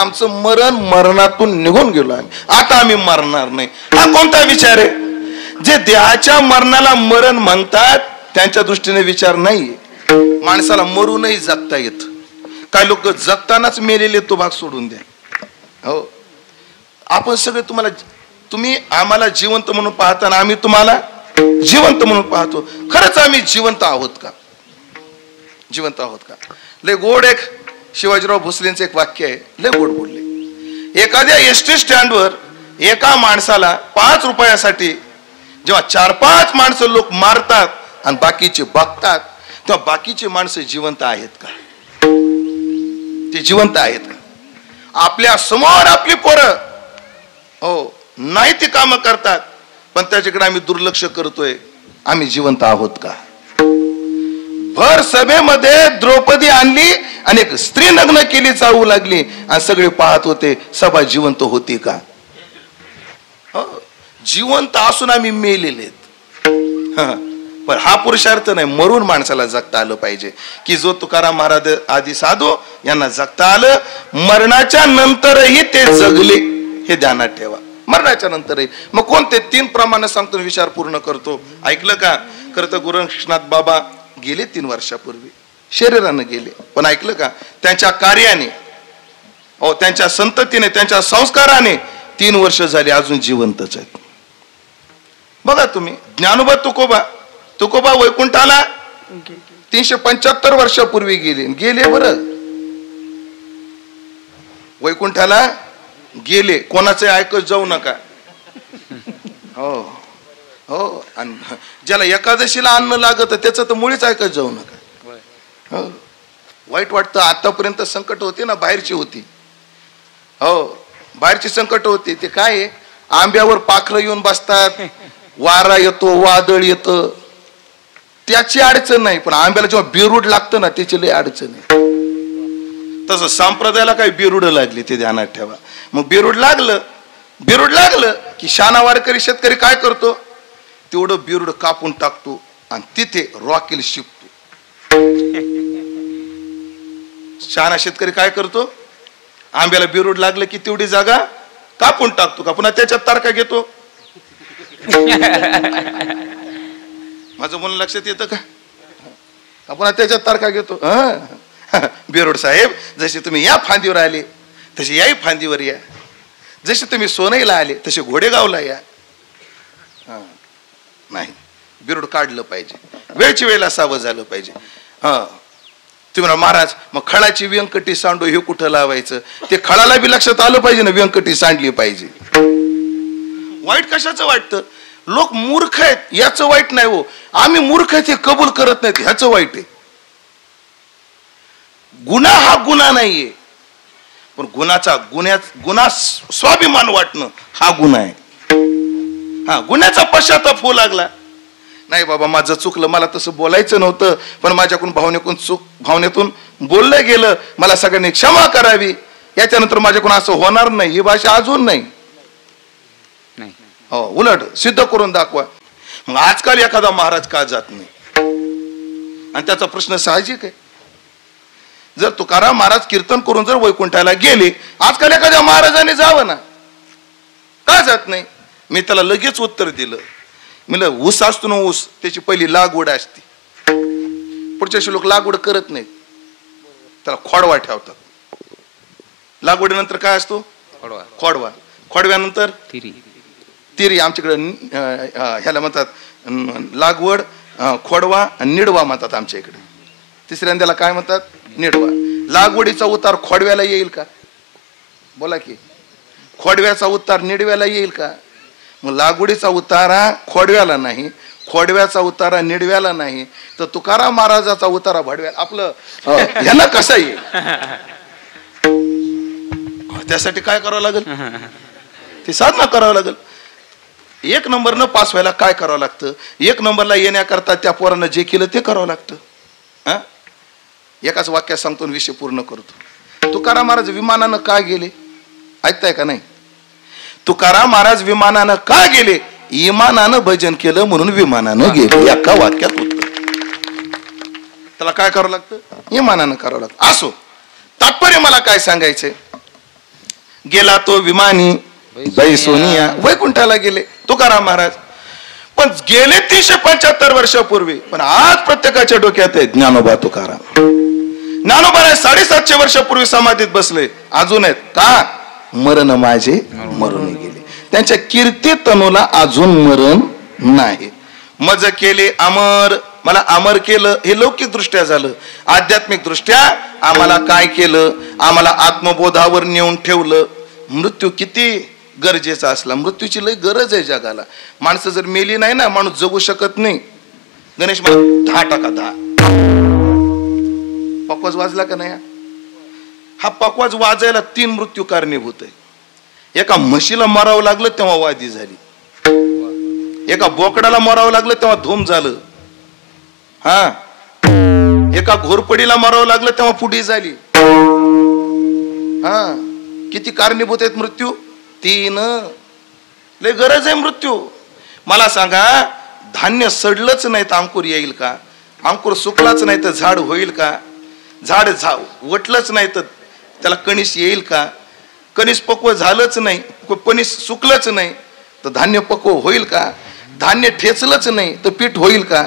आमचं मरणातून निघून गेलो आम्ही, आता आम्ही मरणार नाही. हा कोणता विचार आहे? जे देहाच्या मरणाला मरण म्हणतात त्यांच्या दृष्टीने विचार नाही. माणसाला मरूनही जगता येत. काही लोक जगतानाच मेलेले तो भाग सोडून द्या. हो, आपण सगळे तुम्ही आम्हाला जिवंत म्हणून पाहता ना, आम्ही तुम्हाला जिवंत म्हणून पाहतो. खरंच आम्ही जिवंत आहोत का? जिवंत आहोत का? लय गोड एक शिवाजीराव भोसलेंचं एक वाक्य आहे, लय गोड बोलले. एखाद्या एसटी स्टँडवर एका माणसाला 5 रुपयासाठी जेव्हा 4-5 माणसं लोक मारतात आणि बाकीचे बघतात, तेव्हा बाकीचे माणसं जिवंत आहेत का? ते जिवंत आहेत का? आपल्या समोर आपली पोरं हो नाही ती कामं करतात, पण त्याच्याकडे आम्ही दुर्लक्ष करतोय. आम्ही जिवंत आहोत का? भर सभेमध्ये द्रौपदी आणली आणि एक स्त्री नग्न केली, चावू लागली आणि सगळे पाहत होते. सभा जिवंत होती का? जिवंत असून आम्ही मेलेले. पण हा पुरुषार्थ नाही. मरून माणसाला जगता आलं पाहिजे. की जो तुकाराम महाराज आदी साधू यांना जगता आलं, मरणाच्या नंतरही ते जगले, हे ध्यानात ठेवा. मरणाच्या नंतरही. मग कोणते 3 प्रमाण सांगतो, विचार पूर्ण करतो. ऐकलं का? खरं तर गोरक्षनाथ बाबा गेले 3 वर्षापूर्वी, शरीरानं गेले. पण ऐकलं का? त्यांच्या कार्याने, त्यांच्या संततीने, त्यांच्या संस्काराने 3 वर्ष झाली अजून जिवंतच आहेत. बघा तुम्ही, ज्ञानोबा तुकोबा वैकुंठाला 375 वर्षापूर्वी गेले बरं. वैकुंठाला गेले. कोणाचं ऐकत जाऊ नका. हो हो. आणि ज्याला एकादशीला अन्न लागत त्याचं तर मुळीच ऐकत जाऊ नका. हो, वाईट वाटतं. आतापर्यंत संकट होती ना, बाहेरची होती. हो, बाहेरची संकट होती. ते काय आहे, आंब्यावर पाखरं येऊन बसतात, वारा येतो, वादळ येतं, त्याची अडचण नाही. पण आंब्याला जेव्हा बेरूड लागतं ना, त्याची लई अडचण आहे. तसं संप्रदायाला काही बेरूड लागली, ते ध्यानात ठेवा. मग बेरूड लागलं की शाना वारकरी शेतकरी काय करतो, तेवढं बेरूड कापून टाकतो आणि तिथे रॉकेल शिपतो. शहाणा शेतकरी काय करतो, आंब्याला बेरूड लागलं की तेवढी जागा कापून टाकतो का, पुन्हा त्याच्यात तारखा घेतो. माझं म्हणून लक्षात येतं का? पुन्हा त्याच्यात तारखा घेतो. बेरूड साहेब, जसे तुम्ही या फांदीवर आले तसे याही फांदीवर या. जसे तुम्ही सोनईला आले तसे घोडेगावला या. नाही, बेरूड काढलं पाहिजे, वेळची वेळेला सावध झालं पाहिजे. तुम्ही महाराज मग खळाची व्यंकटी सांडो हे कुठं लावायचं, ते खळाला बी लक्षात आलं पाहिजे ना, व्यंकटी सांडली पाहिजे. वाईट कशाचं वाटतं? लोक मूर्ख आहेत याचं वाईट नाही हो, आम्ही मूर्ख आहेत हे कबूल करत नाहीत ह्याचं वाईट आहे. गुन्हा हा गुन्हा नाहीये, पण गुन्हा स्वाभिमान वाटणं हा गुन्हा आहे. गुन्ह्याचा पश्चाताप होऊ लागला. नाही बाबा माझं चुकलं, मला तसं बोलायचं नव्हतं, पण माझ्याकडून भावनेतून बोललं गेलं, मला सगळ्यांनी क्षमा करावी, याच्यानंतर माझ्याकडून असं होणार नाही, ही भाषा अजून नाही. हो, उलट सिद्ध करून दाखवा. मग आजकाल एखादा महाराज का जात नाही? आणि त्याचा प्रश्न साहजिक आहे. जर तुकाराम महाराज कीर्तन करून जर वैकुंठाला गेले, आजकाल एखाद्या महाराजाने जावं ना, का जात नाही? मी त्याला लगेच उत्तर दिलं. म्हणलं ऊस असतो ना, ऊस त्याची पहिली लागवड असते, पुढच्याशी लोक लागवड करत नाहीत, त्याला खोडवा ठेवतात. लागवडीनंतर काय असतो? खोडवा. खोडव्यानंतर तिरी. आमच्याकडे ह्याला म्हणतात लागवड, खोडवा आणि निडवा म्हणतात आमच्या इकडे. तिसऱ्यांद्याला काय म्हणतात? निडवा. लागवडीचा उतार खोडव्याला येईल का? बोला की. खोडव्याचा उतार निडव्याला येईल का? मग लागवडीचा उतारा खोडव्याला नाही, खोडव्याचा उतारा निडव्याला नाही, तर तुकाराम महाराजाचा उतारा भडव्याला आपलं ह्याला कसा येईल? त्यासाठी काय करावं लागेल? ती साधना करावं लागेल. 1 नंबरनं पास व्हायला काय करावं लागतं? 1 नंबरला येण्याकरता त्या पोरानं जे केलं ते करावं लागतं. एकाच वाक्यात सांगतो, विषय पूर्ण करतो. तुकाराम महाराज विमानानं का गेले? ऐकताय का नाही? तुकाराम महाराज विमानानं का गेले? इमानानं भजन केलं म्हणून विमानानं गेले. एका वाक्यात उत्तर. त्याला काय करावं लागतं? इमानानं करावं लागतं. असो, तात्पर्य मला काय सांगायचंय, गेला तो विमानी बाई सोनिया वैकुंठाला गेले तुकाराम महाराज. पण गेले 375 वर्षापूर्वी. पण आज प्रत्येकाच्या डोक्यात आहे ज्ञानोबा तुकाराम. ज्ञानोबा 750 वर्षापूर्वी समाधीत बसले, अजून आहेत का? मरण माझे मरून गेले. त्यांच्या कीर्ती तनूला अजून मरण नाही. मज केले अमर, मला अमर केलं, हे लौकिक दृष्ट्या झालं. आध्यात्मिक दृष्ट्या आम्हाला काय केलं? आम्हाला आत्मबोधावर नेऊन ठेवलं. मृत्यू किती गरजेचा असला, मृत्यूची लय गरज आहे जगाला. माणसं जर मेली नाही ना, माणूस जगू शकत नाही. गणेश मला 10 टाका 10 पकवाज वाजला का नाही? हा पकवाज वाजायला 3 मृत्यू कारणीभूत आहे. एका म्हशीला मरावं लागलं तेव्हा वादी झाली, एका बोकडाला मरावं लागलं तेव्हा धूम झालं, हा एका घोरपडीला मरावं लागलं तेव्हा पुढी झाली. हा किती कारणीभूत आहेत मृत्यू? 3. लय गरज आहे मृत्यू. मला सांगा, धान्य सडलंच नाही तर अंकुर येईल का? अंकुर सुकलाच नाही तर झाड होईल का? झाड वटलंच नाही तर त्याला कणीस येईल का? कणीस पक्व झालंच नाही, कणीस सुकलंच नाही तर धान्य पक्व होईल का? धान्य ठेचलंच नाही तर पीठ होईल का?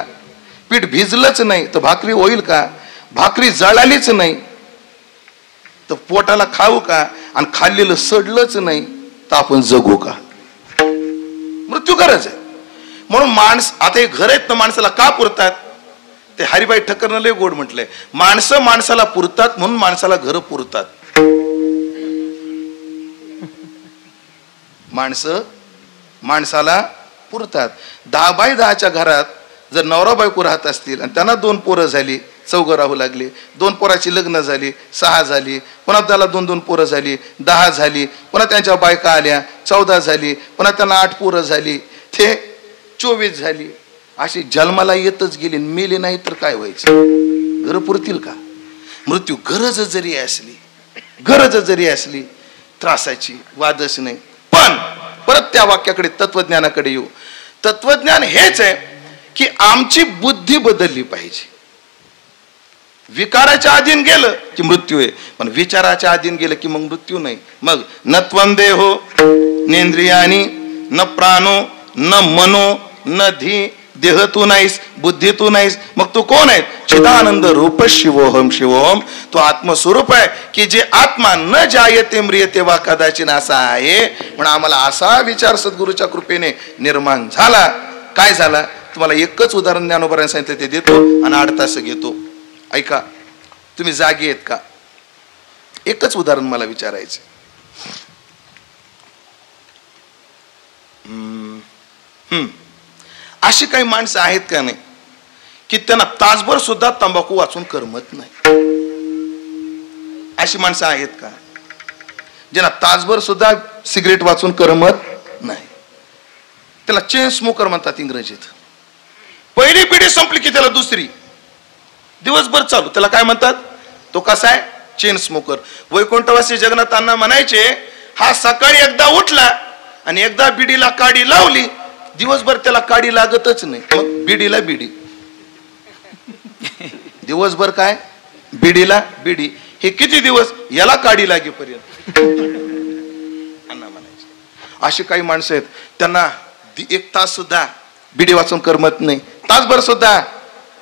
पीठ भिजलंच नाही तर भाकरी होईल का? भाकरी जळालीच नाही तर पोटाला खाऊ का? आणि खाल्लेलं सडलंच नाही तर आपण जगू का? मृत्यू गरज आहे. म्हणून आता हे घर आहेत ना, माणसाला का पुरतात? ते हरिभाई ठक्करनं लय गोड म्हटलंय, माणसं माणसाला पुरतात म्हणून माणसाला घर पुरतात. माणसं माणसाला पुरतात. 10 बाय 10च्या घरात जर नवरा बायको राहत असतील आणि त्यांना 2 पोरं झाली, 4 राहू लागले, 2 पोराची लग्न झाली, 6 झाली, पुन्हा त्याला 2 पोरं झाली, 10 झाली, पुन्हा त्यांच्या बायका आल्या, 14 झाली, पुन्हा त्यांना 8 पोरं झाली, ते 24 झाली. अशी जन्माला येतच गेली, मेली नाही तर काय व्हायचं? घर पुरतील का? मृत्यू गरज जरी असली त्रासाची वादच नाही. पण परत त्या वाक्याकडे, तत्वज्ञानाकडे येऊ. तत्वज्ञान हेच आहे की आमची बुद्धी बदलली पाहिजे. विकाराच्या अधीन गेलं की मृत्यू आहे, पण विचाराच्या अधीन गेलं की मग मृत्यू नाही. मग न त्वं देहो नेंद्रियानी न प्राणो न मनो न धी. देह तू नाहीस, बुद्धी तू नाहीस, मग तू कोण आहे? चिदानंद रूप शिवोहम शिवोहम. तो आत्मस्वरूप आहे की जे आत्मा न जायते म्रियते वा कदाचित असा आहे. म्हणून आम्हाला असा विचार सद्गुरूच्या कृपेने निर्माण झाला. काय झाला? तुम्हाला एकच उदाहरण ज्ञानोबांनी सांगितलं ते देतो आणि 8 तास घेतो. ऐका, तुम्ही जागे आहेत का? एकच उदाहरण मला विचारायचं. अशी काही माणसं आहेत का नाही की त्यांना तासभर सुद्धा तंबाखू वाचून करमत नाही? अशी माणसं आहेत का ज्यांना तासभर सुद्धा सिगरेट वाचून करमत नाही? त्याला चेन स्मोकर म्हणतात इंग्रजीत. पहिली पिढी संपली की त्याला दुसरी दिवसभर चालू, त्याला काय म्हणतात? तो कसा आहे? Chain smoker. वैकुंठवासी जगन्नाथांना म्हणायचे, हा सकाळी एकदा उठला आणि एकदा बिडीला काडी लावली, दिवसभर त्याला काडी लागतच नाही. मग बिडीला बिडी, दिवसभर काय? बिडीला बिडी. हे किती दिवस? याला काडी लागेपर्यंत अण्णा म्हणायचे. अशी काही माणसं आहेत त्यांना 1 तास सुद्धा बिडी वाचून करमत नाही, तासभर सुद्धा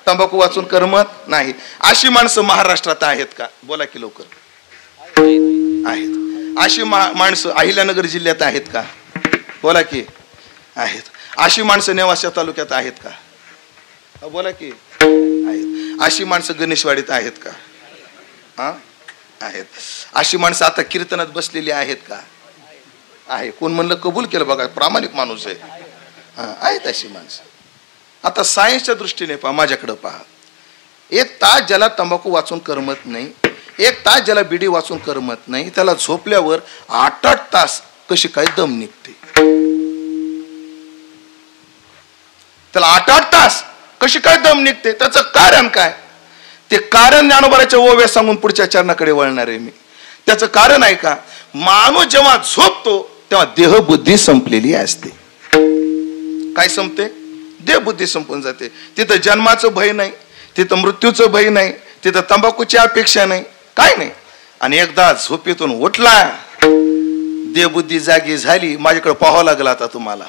तंबाखू वाचून करमत नाही. अशी माणसं महाराष्ट्रात आहेत का? बोला की लवकर. आहेत. अशी माणसं अहिल्यानगर जिल्ह्यात आहेत का? बोला की. आहेत. अशी माणसं नेवासा तालुक्यात आहेत का? बोला की. आहेत. अशी माणसं गणेशवाडीत आहेत का? आहेत. अशी माणसं आता कीर्तनात बसलेली आहेत का? आहे. कोण म्हणलं कबूल केलं बघा, प्रामाणिक माणूस आहे. आहेत अशी माणसं. आता सायन्सच्या दृष्टीने पहा, माझ्याकडे पहा. 1 तास ज्याला तंबाखू वाचून करमत नाही, 1 तास ज्याला बिडी वाचून करमत नाही, त्याला झोपल्यावर 8-8 तास कशी काय दम निघते? त्याला 8-8 तास कशी काय दम निघते? त्याचं कारण काय? ते कारण ज्ञानोबाच्या ओव्या सांगून पुढच्या चरणाकडे वळणार आहे मी. त्याचं कारण आहे का? माणूस जेव्हा झोपतो तेव्हा देहबुद्धी संपलेली असते. काय संपते? देहबुद्धी संपून जाते. तिथं जन्माचं भय नाही, तिथं मृत्यूचं भय नाही, तिथं तंबाखूची अपेक्षा नाही, काय नाही. आणि एकदा झोपेतून उठला देहबुद्धी जागी झाली, माझ्याकडे पाहावं लागलं आता तुम्हाला.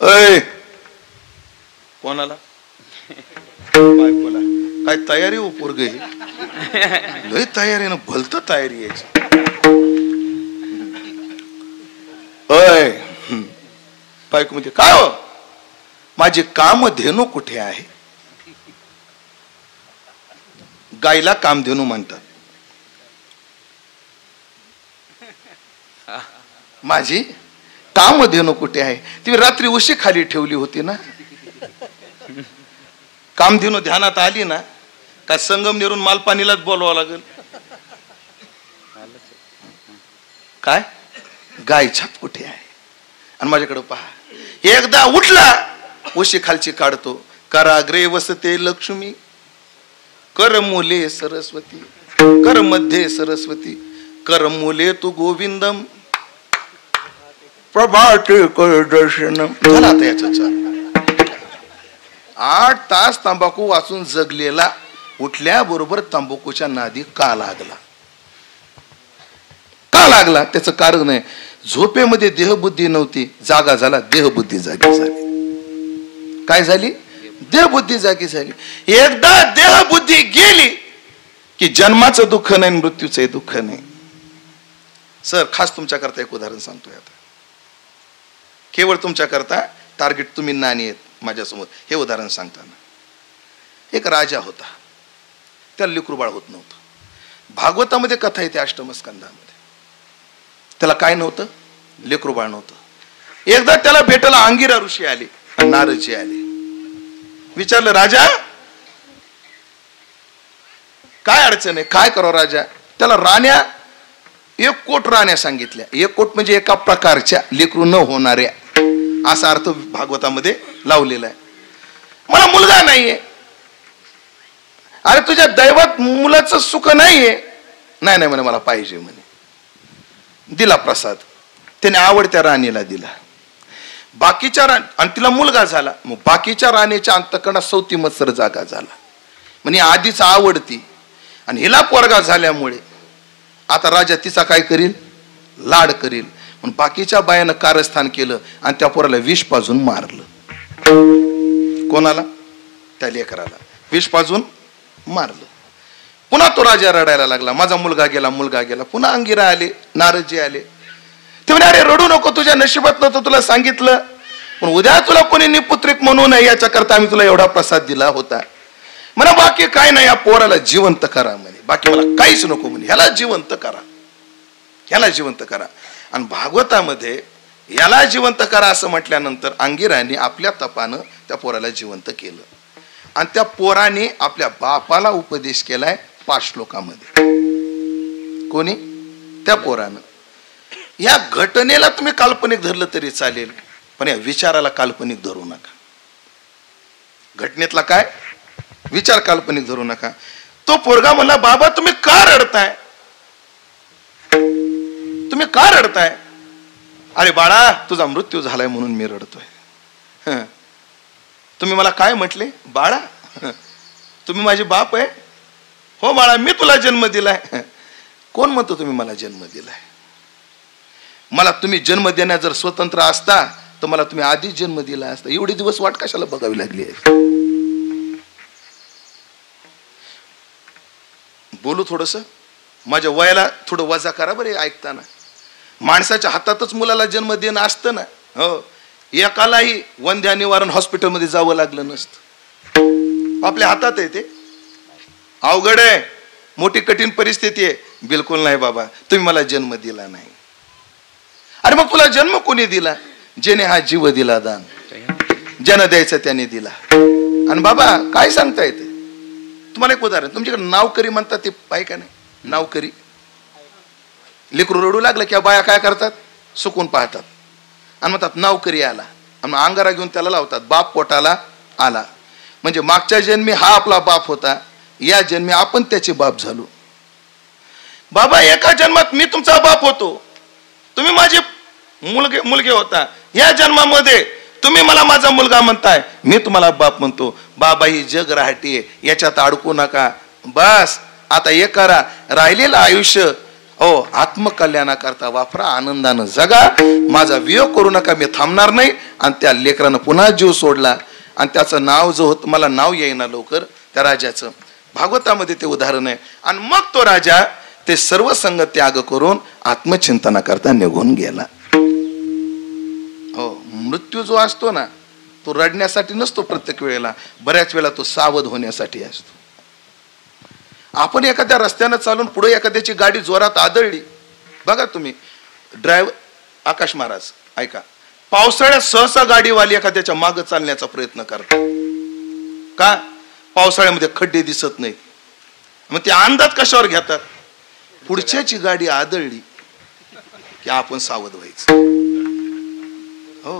अय कोणाला बायकोला काय तयारी हो पोरग, लय तयारीनं भलत तयारी यायची. अय बायको म्हणजे काय हो, माझी कामधेनू कुठे आहे? गायला कामधेनू म्हणतात. माझी कामधेनू कुठे आहे? ती रात्री उशी खाली ठेवली होती ना. कामधेनू ध्यानात आली ना का संगमनेरून मालपाणीलाच बोलवावं लागेल. काय गाय छाप कुठे आहे? आणि माझ्याकडे पहा, एकदा उठला उशी खालची काढतो. कराग्रे वसते लक्ष्मी, कर मूले सरस्वती, कर मध्ये सरस्वती, कर मूले तू गोविंदम, प्रभाते कर दर्शनम. झाला आता याचा चाल. 8 तास तंबाखू वाचून जगलेला उठल्याबरोबर तंबाखूच्या नादी का लागला? का लागला? त्याचं कारण आहे, झोपेमध्ये देहबुद्धी नव्हती, जागा झाला, देहबुद्धी जागी झाली. काय झाली? देहबुद्धी जागी झाली. एकदा देहबुद्धी गेली की जन्माचं दुःख नाही, मृत्यूचं दुःख नाही. सर खास तुमच्या करता एक उदाहरण सांगतोय आता, केवळ तुमच्या करता. टार्गेट तुम्ही नाणी आहेत माझ्यासमोर. हे उदाहरण सांगताना, एक राजा होता, त्याला लेकरूबाळ होत नव्हतं. भागवतामध्ये कथा येते अष्टमस्कंदामध्ये. त्याला काय नव्हतं? लेकरूबाळ नव्हतं. एकदा त्याला भेटायला अंगिरा ऋषी आले, नारदजी आले. विचारलं, राजा काय अडचण आहे, काय करावं राजा? त्याला राण्या 1 कोट राण्या सांगितल्या. 1 कोट म्हणजे एका प्रकारच्या लेकरू न होणाऱ्या, असा अर्थ भागवतामध्ये लावलेला आहे. मला मुलगा नाहीये. अरे तुझ्या दैवात मुलाचं सुख नाहीये. नाही नाही म्हणे, मला पाहिजे म्हणे. दिला प्रसाद. त्याने आवडत्या राणीला दिला. बाकीच्या आणि तिला मुलगा झाला. मग बाकीच्या राणीच्या अंतकरणात सौती मत्सर जागा झाला. म्हणजे आधीच आवडती आणि हिला पोरगा झाल्यामुळे आता राजा तिचा काय करील? लाड करील. म्हणून बाकीच्या बायानं कारस्थान केलं आणि त्या पोराला विष पाजून मारलं. कोणाला? त्या लेकराला विष पाजून मारलं. पुन्हा तो राजा रडायला लागला, माझा मुलगा गेला, मुलगा गेला. पुन्हा अंगिरा आले, नारदजी आले. ते म्हणे, अरे रडू नको, तुझ्या नशिबात नव्हतं, तुला सांगितलं, पण उद्या तुला कोणी निपुत्रिक म्हणू नये याच्या करता आम्ही तुला एवढा प्रसाद दिला होता. म्हणा बाकी काय नाही, या पोराला जिवंत करा म्हणे, बाकी मला काहीच नको म्हणे, ह्याला जिवंत करा, ह्याला जिवंत करा. आणि भागवतामध्ये याला जिवंत करा असं म्हटल्यानंतर अंगिराने आपल्या तपानं त्या पोराला जिवंत केलं. आणि त्या पोराने आपल्या बापाला उपदेश केलाय 5 श्लोकामध्ये. कोणी? त्या पोरानं. या घटनेला तुम्ही काल्पनिक धरलं तरी चालेल, पण या विचाराला काल्पनिक धरू नका. घटनेतला काय विचार काल्पनिक धरू नका. तो पोरगा म्हणला, बाबा तुम्ही का रडताय? तुम्ही का रडताय? अरे बाळा, तुझा मृत्यू झालाय म्हणून मी रडतोय. तुम्ही मला काय म्हटले? बाळा तुम्ही माझे बाप आहे? हो बाळा, मी तुला जन्म दिलाय. कोण म्हणतो तुम्ही मला जन्म दिलाय? मला तुम्ही जन्म देण्यात जर स्वतंत्र असता तर मला तुम्ही आधीच जन्म दिला असता. एवढे दिवस वाट कशाला बघावी लागली आहे? बोलू थोडस, माझ्या वयाला थोडं वजा करा बरे ऐकताना. माणसाच्या हातातच मुलाला जन्म देणं असतं ना. हो, एकालाही वंध्या निवारण हॉस्पिटलमध्ये जावं लागलं नसतं. आपल्या हातात आहे ते. अवघड आहे, मोठी कठीण परिस्थिती आहे. बिलकुल नाही बाबा, तुम्ही मला जन्म दिला नाही. अरे मग तुला जन्म कोणी दिला? जेने हा जीव दिला दान, ज्यानं द्यायचं त्याने दिला. आणि बाबा काय सांगता येते तुम्हाला? एक उदाहरण, तुमच्याकडे नावकरी म्हणतात, ते पाहिजे का नाही? नावकरी. लेकरू रडू लागलं की बाया काय करतात? सुकून पाहतात आणि म्हणतात नावकरी आला, आणि अंगारा घेऊन त्याला लावतात, बाप पोटाला आला. म्हणजे मागच्या जन्मी हा आपला बाप होता, या जन्मी आपण त्याचे बाप झालो. बाबा एका जन्मात मी तुमचा बाप होतो, तुम्ही माझे मुलगे होता. या जन्मामध्ये तुम्ही मला माझा मुलगा म्हणताय, मी तुम्हाला बाप म्हणतो. बाबा ही जग राहतीये, याच्यात अडकू नका. बस आता एक करा, राहिलेलं आयुष्य आत्मकल्याणाकरता वापरा, आनंदानं जगा, माझा वियोग करू नका, मी थांबणार नाही. आणि त्या लेकरानं पुन्हा जीव सोडला आणि त्याचं नाव जो होतं, मला नाव येईना लवकर त्या राजाचं, भागवतामध्ये ते उदाहरण आहे. आणि मग तो राजा ते सर्व संग त्याग करून आत्मचिंतनाकरता निघून गेला. मृत्यू जो असतो ना, तो रडण्यासाठी नसतो प्रत्येक वेळेला, बऱ्याच वेळा तो सावध होण्यासाठी असतो. आपण एखाद्या रस्त्यानं चालून पुढे एखाद्याची गाडी जोरात आदळली, बघा तुम्ही, ड्रायव्हर आकाश महाराज ऐका, पावसाळ्यात सहसा गाडीवाली एखाद्याच्या मागे चालण्याचा प्रयत्न करतात. का? पावसाळ्यामध्ये खड्डे दिसत नाहीत. मग ते अंदाज कशावर घेतात? पुढच्याची गाडी आदळली की आपण सावध व्हायचं. हो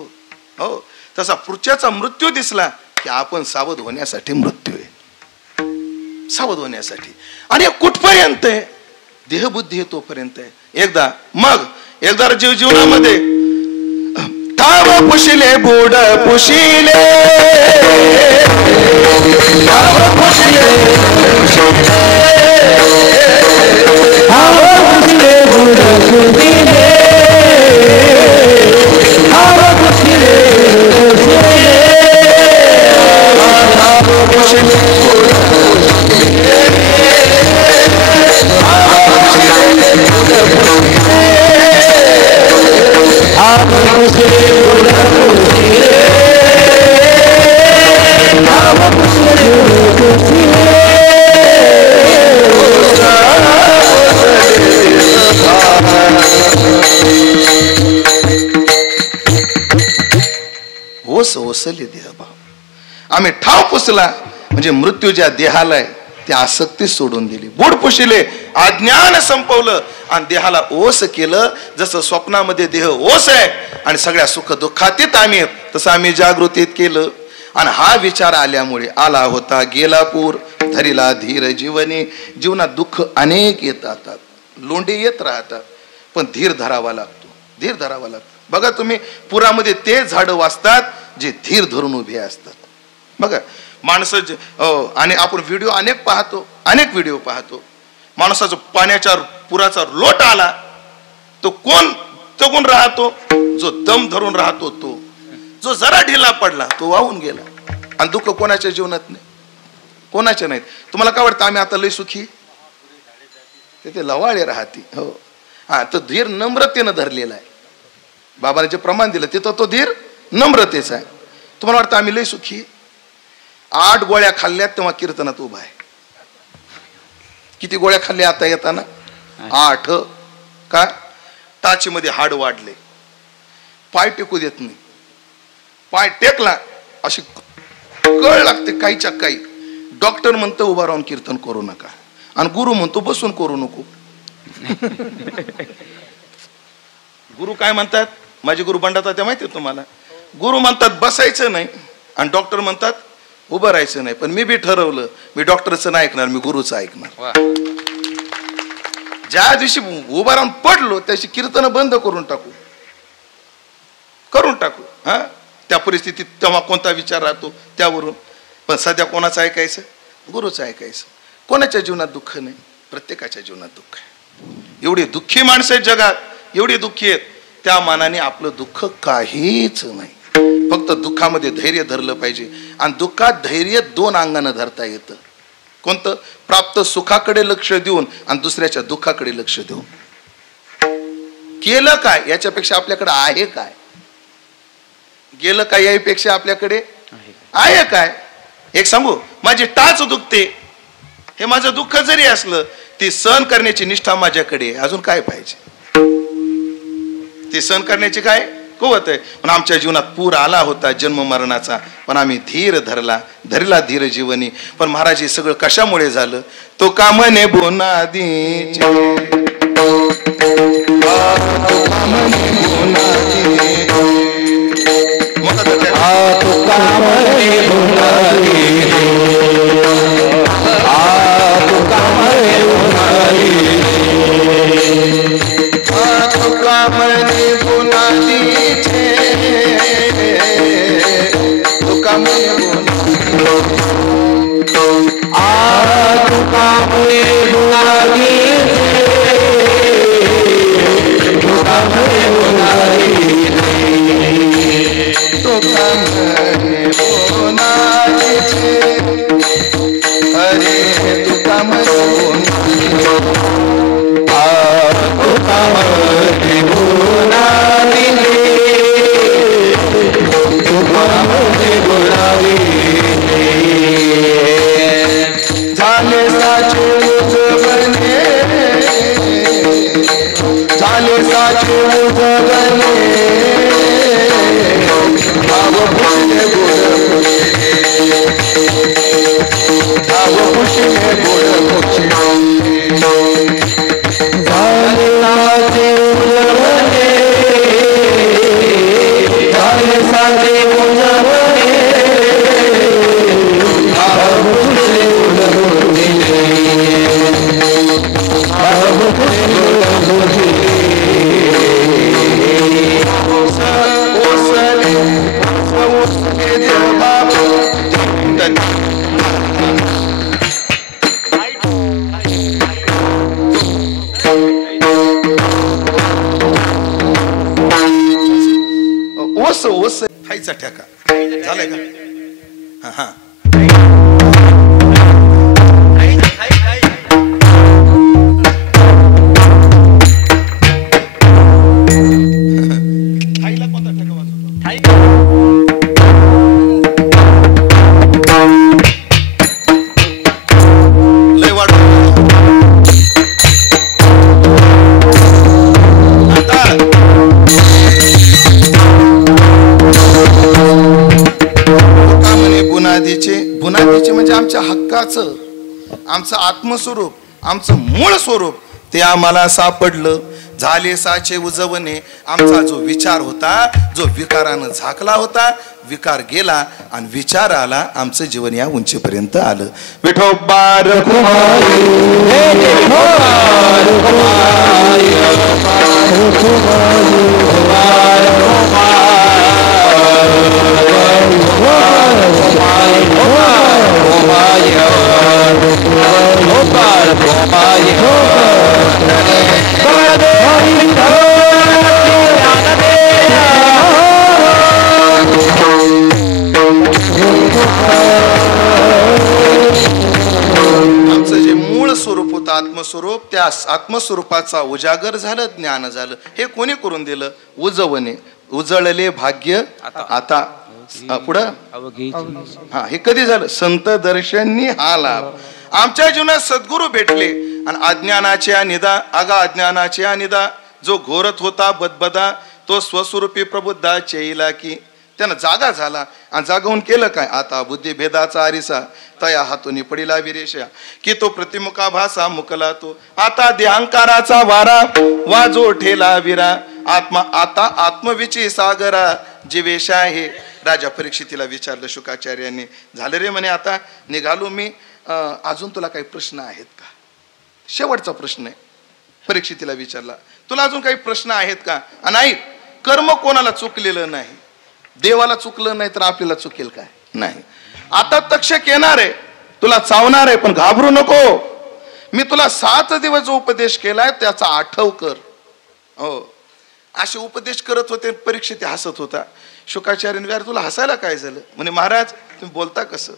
हो, तसा पुढच्याचा मृत्यू दिसला की आपण सावध होण्यासाठी, मृत्यू आहे सावध होण्यासाठी. आणि कुठपर्यंत आहे? देहबुद्धी आहे तोपर्यंत आहे. एकदा जीवनामध्ये ठाव पुशिले बुड पुशिले, ठाव पुशिले बुड पुशिले, ओसले देहभाव. आम्ही ठाव पुसला म्हणजे मृत्यू ज्या देहाला आहे त्या आसक्ती सोडून दिली. बुड पुशिले, अज्ञान संपवलं आणि देहाला ओस केलं. जसं स्वप्नामध्ये देह ओस आहे आणि सगळ्या सुख दुःखातीत आम्ही, तसं आम्ही जागृतीत केलं. आणि हा विचार आल्यामुळे आला होता गेला पूर, धरीला धीर जीवनी. जीवनात दुःख अनेक येतात, लोंढे येत राहतात, पण धीर धरावा लागतो, धीर धरावा लागतो. बघा तुम्ही, पुरामध्ये ते झाडं वाचतात जे धीर धरून उभे असतात. बघा माणसं, आणि आपण व्हिडिओ अनेक व्हिडिओ पाहतो. माणसाचा पाण्याच्या पुराचा लोट आला तो कोण राहतो? जो दम धरून राहतो तो. जो जरा ढिला पडला तो वाहून गेला. आणि दुःख कोणाच्या जीवनात नाही, कोणाच्या नाहीत. तुम्हाला काय वाटतं आम्ही आता लय सुखी? ते लवाळे राहते. हो हा, तो धीर नम्रतेनं धरलेला आहे. बाबाने जे प्रमाण दिलं तिथं तो धीर नम्रतेचा आहे. तुम्हाला वाटतं आम्ही लय सुखी? 8 गोळ्या खाल्ल्यात तेव्हा कीर्तनात उभा आहे. किती गोळ्या खाल्ल्या आता येताना? 8. का? टाचीमध्ये हाड वाढले, पाय टेकू देत नाही. पाय टेकला अशी कळ लागते काहीच्या काही. डॉक्टर म्हणतो उभा राहून कीर्तन करू नका, आणि गुरु म्हणतो बसून करू नको. गुरु काय म्हणतात? माझे गुरु बंडाता ते माहिती तुम्हाला. गुरु म्हणतात बसायचं नाही आणि डॉक्टर म्हणतात उभं राहायचं नाही. पण मी बी ठरवलं, मी डॉक्टरचं नाही ऐकणार, मी गुरुचं ऐकणार. ज्या दिवशी उभा राहून पडलो त्याची कीर्तन बंद करून टाकू. हा, त्या परिस्थितीत तेव्हा कोणता विचार राहतो त्यावरून. पण सध्या कोणाचं ऐकायचं? गुरुचं ऐकायचं. कोणाच्या जीवनात दुःख नाही? प्रत्येकाच्या जीवनात दुःख आहे. एवढी दुःखी माणसं आहेत जगात, एवढी दुःखी आहेत. त्या मानाने आपलं दुःख काहीच नाही. फक्त दुःखामध्ये धैर्य धरलं पाहिजे. आणि दुःखात धैर्य 2 अंगानं धरता येतं. कोणतं? प्राप्त सुखाकडे लक्ष देऊन आणि दुसऱ्याच्या दुःखाकडे लक्ष देऊन. केलं काय याच्यापेक्षा आपल्याकडे आहे काय? गेलं काय यापेक्षा आपल्याकडे आहे काय? एक सांगू, माझी टाच दुखते, हे माझं दुःख जरी असलं ती सहन करण्याची निष्ठा माझ्याकडे, अजून काय पाहिजे? ती सहन करण्याची काय कुवत आहे. पण आमच्या जीवनात पूर आला होता जन्म मरणाचा, पण आम्ही धीर धरला धीर जीवनी. पण महाराज हे सगळं कशामुळे झालं? तो कामने बोनादी आ आईचा ठेका झालाय का? हा हा बुनादीचे म्हणजे आमच्या हक्काचं, आमचं आत्मस्वरूप, आमचं मूळ स्वरूप ते आम्हाला सापडलं. झाले साचे उजवणे. आमचा जो विचार होता, जो विकारानं झाकला होता, विकार गेला आणि विचार आला. आमचं जीवन या उंचीपर्यंत आलं. विठोबार आमचं जे मूळ स्वरूप होतं आत्मस्वरूप, त्या आत्मस्वरूपाचा उजागर झालं, ज्ञान झालं. हे कोणी करून दिलं? उजवणे. उजळले भाग्य आता पुढं हा हे कधी झालं? संत दर्शननी हा लाभ. आमच्या जीवनात सद्गुरू भेटले आणि अज्ञानाचे अनिदा जो घोरत होता बदबदा, तो स्वस्वरूपी प्रबुद्धा चेईला की त्यानं जागा झाला. आणि जागवून केलं काय? आता बुद्धी भेदाचा आरिसा तया हातून पडिला विरेशा की तो प्रतिमुखा भासा मुकला तो. आता देहंकाराचा वारा वाजो ठेला विरा आत्मा आता आत्मविची सागरा जीवेशा आहे. राजा परीक्षितीला विचारलं शुकाचार्यांनी. झालं रे म्हणे, आता निघालो मी. अजून तुला काही प्रश्न आहेत का? शेवटचा प्रश्न आहे. परीक्षितीला विचारला, तुला अजून काही प्रश्न आहेत का? नाही. कर्म कोणाला चुकलेलं नाही. देवाला चुकलं नाही तर आपल्याला चुकेल काय? नाही. आता तक्षक येणार आहे, तुला चावणार आहे, पण घाबरू नको. मी तुला 7 दिवस जो उपदेश केलाय त्याचा आठव कर. हो, असे उपदेश करत होते. परीक्षित हसत होता. शुकाचार्य यार तुला हसायला काय झालं? म्हणे महाराज तुम्ही बोलता कसं?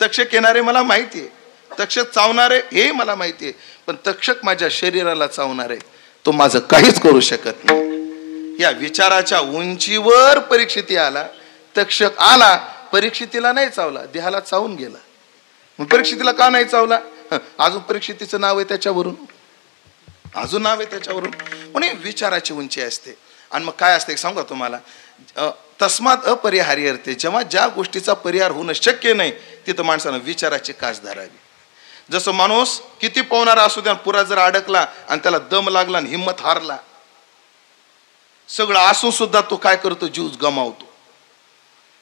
तक्षक येणारे मला माहिती आहे, तक्षक चावणारे हे मला माहिती आहे, पण तक्षक माझ्या शरीराला चावणार आहे, तो माझं काहीच करू शकत नाही. या विचाराच्या उंचीवर परीक्षिती आला. तक्षक आला, परीक्षितीला नाही चावला, देहाला चावून गेला. मग परीक्षितीला का नाही चावला? अजून परीक्षितीचं नाव आहे त्याच्यावरून, अजून नाव आहे त्याच्यावरून. म्हणून विचाराची उंची असते. आणि मग काय असते सांगा तुम्हाला, तस्मात अपरिहार्य अर्थे. जेव्हा ज्या गोष्टीचा परिहार होणं शक्य नाही तिथं माणसानं विचाराची कास धरावी. जसं माणूस किती पोहणारा असू द्या, पुरा जर अडकला आणि त्याला दम लागला आणि हिंमत हारला, सगळं असून सुद्धा तो काय करतो? जीव गमावतो.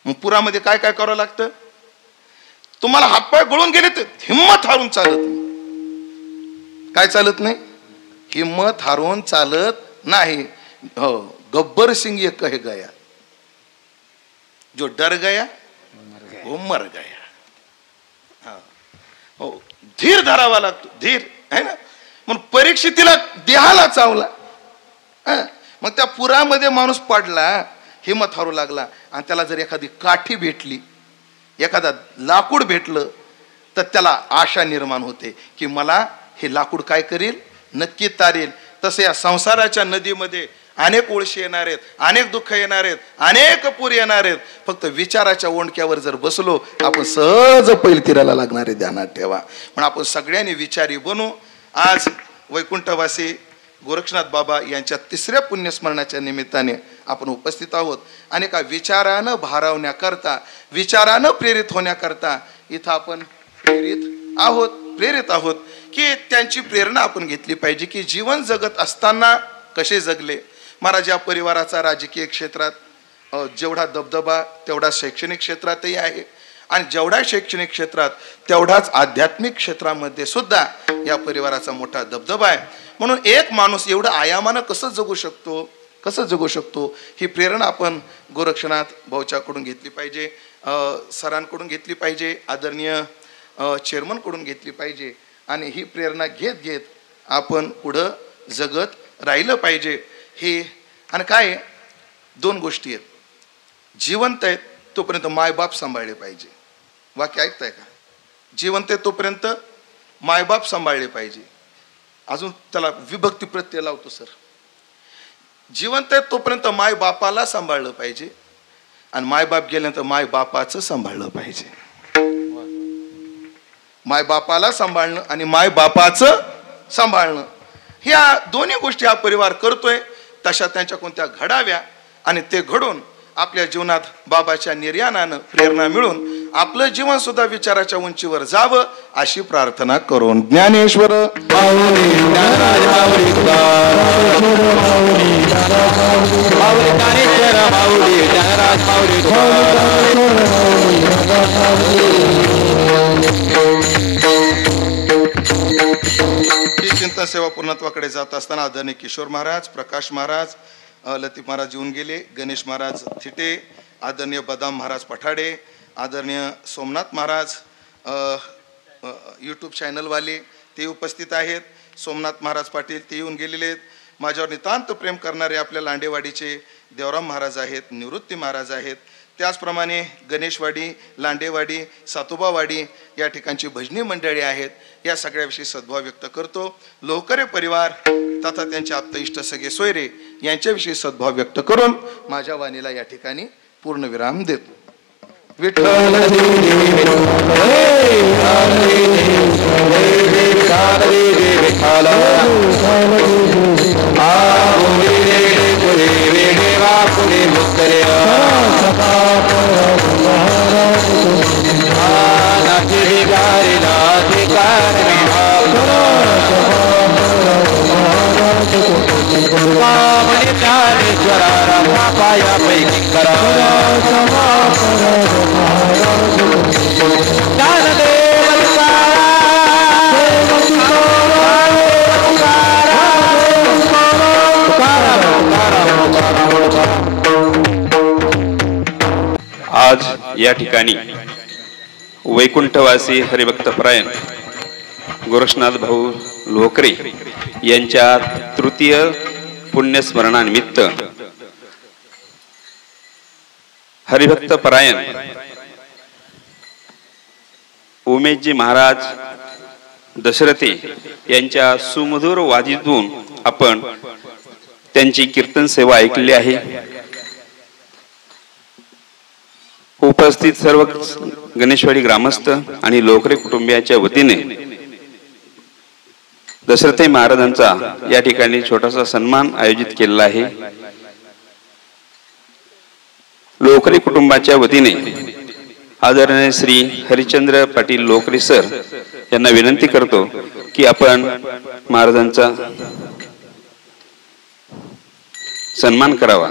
मग पुरामध्ये काय काय करावं लागतं? तुम्हाला हातपाय गळून गेले तर हिंमत हारून चालत नाही. काय चालत नाही? हिंमत हारून चालत नाही. हो, गब्बर सिंग ये कह गया, जो डर गया वो मर गया. हो, धीर धरावा लागतो, धीर आहे ना. म्हणून परीक्षितीला देहाला चावला. मग त्या पुरामध्ये माणूस पडला, हिंमत हारू लागला, आणि त्याला जर एखादी काठी भेटली, एखादा लाकूड भेटलं, तर त्याला आशा निर्माण होते की मला हे लाकूड काय करेल? नक्की तारेल. तसे या संसाराच्या नदीमध्ये अनेक ओळशी येणार आहेत, अनेक दुःख येणार आहेत, अनेक पूर येणार आहेत. फक्त विचाराच्या ओंडक्यावर जर बसलो आपण सहज पैल तीराला लागणारे ध्यानात ठेवा. म्हणून आपण सगळ्यांनी विचारी बनू. आज वैकुंठवासी गोरक्षनाथ बाबा यांच्या 3ऱ्या पुण्यस्मरणाच्या निमित्ताने आपण उपस्थित आहोत. आणि का विचारानं भारावण्याकरता, विचारानं प्रेरित होण्याकरता इथं आपण प्रेरित आहोत की त्यांची प्रेरणा आपण घेतली पाहिजे की जीवन जगत असताना कसे जगले. महाराज या परिवाराचा राजकीय क्षेत्रात जेवढा दबदबा तेवढा शैक्षणिक क्षेत्रातही आहे, आणि जेवढा शैक्षणिक क्षेत्रात तेवढाच आध्यात्मिक क्षेत्रामध्ये सुद्धा या परिवाराचा मोठा दबदबा आहे. म्हणून एक माणूस एवढं आयामानं कसं जगू शकतो ही प्रेरणा आपण गोरक्षनाथ भाऊच्याकडून घेतली पाहिजे, सरांकडून घेतली पाहिजे, आदरणीय चेअरमनकडून घेतली पाहिजे. आणि ही प्रेरणा घेत आपण पुढं जगत राहिलं पाहिजे. हे आणि काय 2 गोष्टी आहेत. जिवंत आहेत तोपर्यंत मायबाप सांभाळले पाहिजे. वाक्य ऐकताय का? जिवंत आहे तोपर्यंत मायबाप सांभाळले पाहिजे. अजून त्याला विभक्ती प्रत्यय लावतो सर. जिवंत आहे तोपर्यंत मायबापाला सांभाळलं पाहिजे आणि मायबाप गेल्यानंतर मायबापाचं सांभाळलं पाहिजे. मायबापाला सांभाळणं आणि मायबापाचं सांभाळणं ह्या दोन्ही गोष्टी हा परिवार करतोय. तशा त्यांच्या कोणत्या घडाव्या आणि ते घडून आपल्या जीवनात बाबाच्या निर्याणानं प्रेरणा मिळून आपलं जीवन सुद्धा विचाराच्या उंचीवर जावं अशी प्रार्थना करून ज्ञानेश्वर चिंतन सेवा पूर्णत्वाकडे जात असताना आदरणीय किशोर महाराज, प्रकाश महाराज, लतीफ महाराज येऊन गेले, गणेश महाराज थिटे, आदरणीय बदाम महाराज पठाडे, आदरणीय सोमनाथ महाराज यूट्यूब चॅनलवाले ते उपस्थित आहेत. सोमनाथ महाराज पाटील ते येऊन गेलेले आहेत. माझ्यावर नितांत प्रेम करणारे आपल्या लांडेवाडीचे देवराम महाराज आहेत, निवृत्ती महाराज आहेत. त्याचप्रमाणे गणेशवाडी, लांडेवाडी, सातोबावाडी या ठिकाणची भजनी मंडळी आहेत. या सगळ्याविषयी सद्भाव व्यक्त करतो. लोहकरे परिवार तथा त्यांचे आप्त इष्ट सगळे सोयरे यांच्याविषयी सद्भाव व्यक्त करून माझ्या वाणीला या ठिकाणी पूर्णविराम देतो. आज या ठिकाणी वैकुंठवासी हरिभक्तपरायण गोरक्षनाथ भाऊ लोहकरे यांच्या तृतीय पुण्यस्मरणानिमित्त हरिभक्तपरायण उमेशजी महाराज दशरथे यांच्या सुमधुर वादीतून आपण त्यांची कीर्तन सेवा ऐकली आहे. उपस्थित सर्व गणेशवाडी ग्रामस्थ आणि लोकरे कुटुंबियाच्या वतीने दशरथे महाराजांचा या ठिकाणी छोटासा सन्मान आयोजित केलेला आहे. लोकरे कुटुंबाच्या वतीने आदरणीय श्री हरिश्चंद्र पाटील लोकरे सर यांना विनंती करतो की आपण महाराजांचा सन्मान करावा.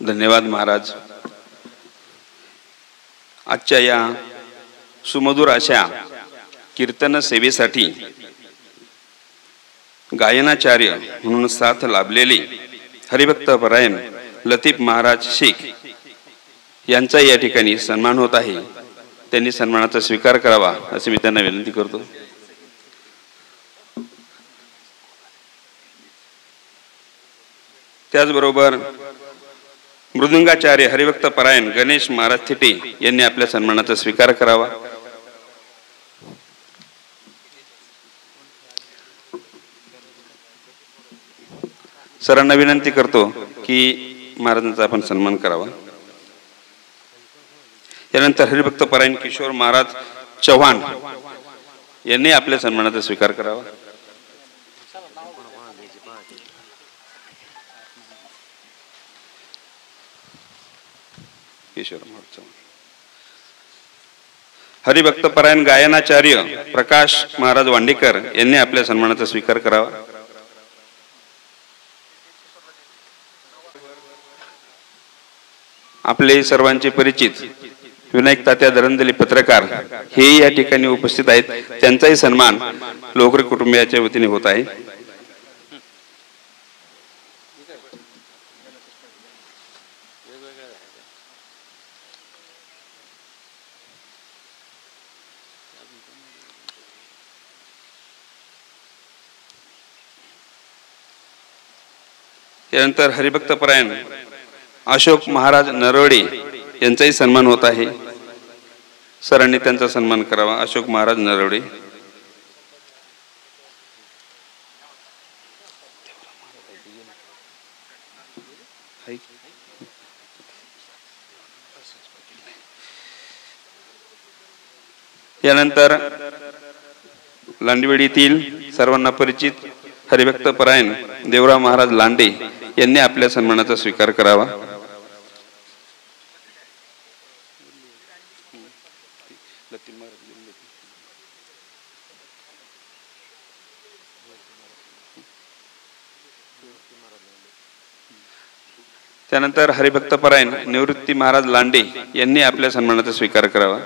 धन्यवाद महाराज. आजच्या या सुमधुर अशा कीर्तन सेवेसाठी गायनाचार्य म्हणून साथ लाभलेले हरिभक्तपरायण लतीफ महाराज शेख यांचा या ठिकाणी सन्मान होत आहे. त्यांनी सन्मानाचा स्वीकार करावा असे मी त्यांना विनंती करतो. त्याचबरोबर मृदुंगाचार्य हरिभक्तपरायण गणेश महाराज थिटे यांनी आपल्या सन्मानाचा स्वीकार करावा. सरांना विनंती करतो की महाराजांचा आपण सन्मान करावा. यानंतर हरिभक्तपरायण किशोर महाराज चव्हाण यांनी आपल्या सन्मानाचा स्वीकार करावा. हरिभक्तपरायण गायनाचार्य प्रकाश महाराज वांडेकर यांनी आपल्या सन्मानाचा स्वीकार करावा. आपले सर्वांचे परिचित विनायक तात्या दरंदले पत्रकार हे या ठिकाणी उपस्थित आहेत. त्यांचाही सन्मान लोकरे कुटुंबियाच्या वतीने होत आहे. यानंतर हरिभक्त परायण अशोक महाराज नरवडे यांचाही सन्मान होत आहे. सरांनी त्यांचा सन्मान करावा. अशोक महाराज नरवडे. यानंतर लांडवेडीतील सर्वांना परिचित हरिभक्त परायण देवराव महाराज लांडे यांनी आपल्या सन्मानाचा स्वीकार करावा. त्यानंतर हरिभक्त परायण निवृत्ती महाराज लांडे यांनी आपल्या सन्मानाचा स्वीकार करावा.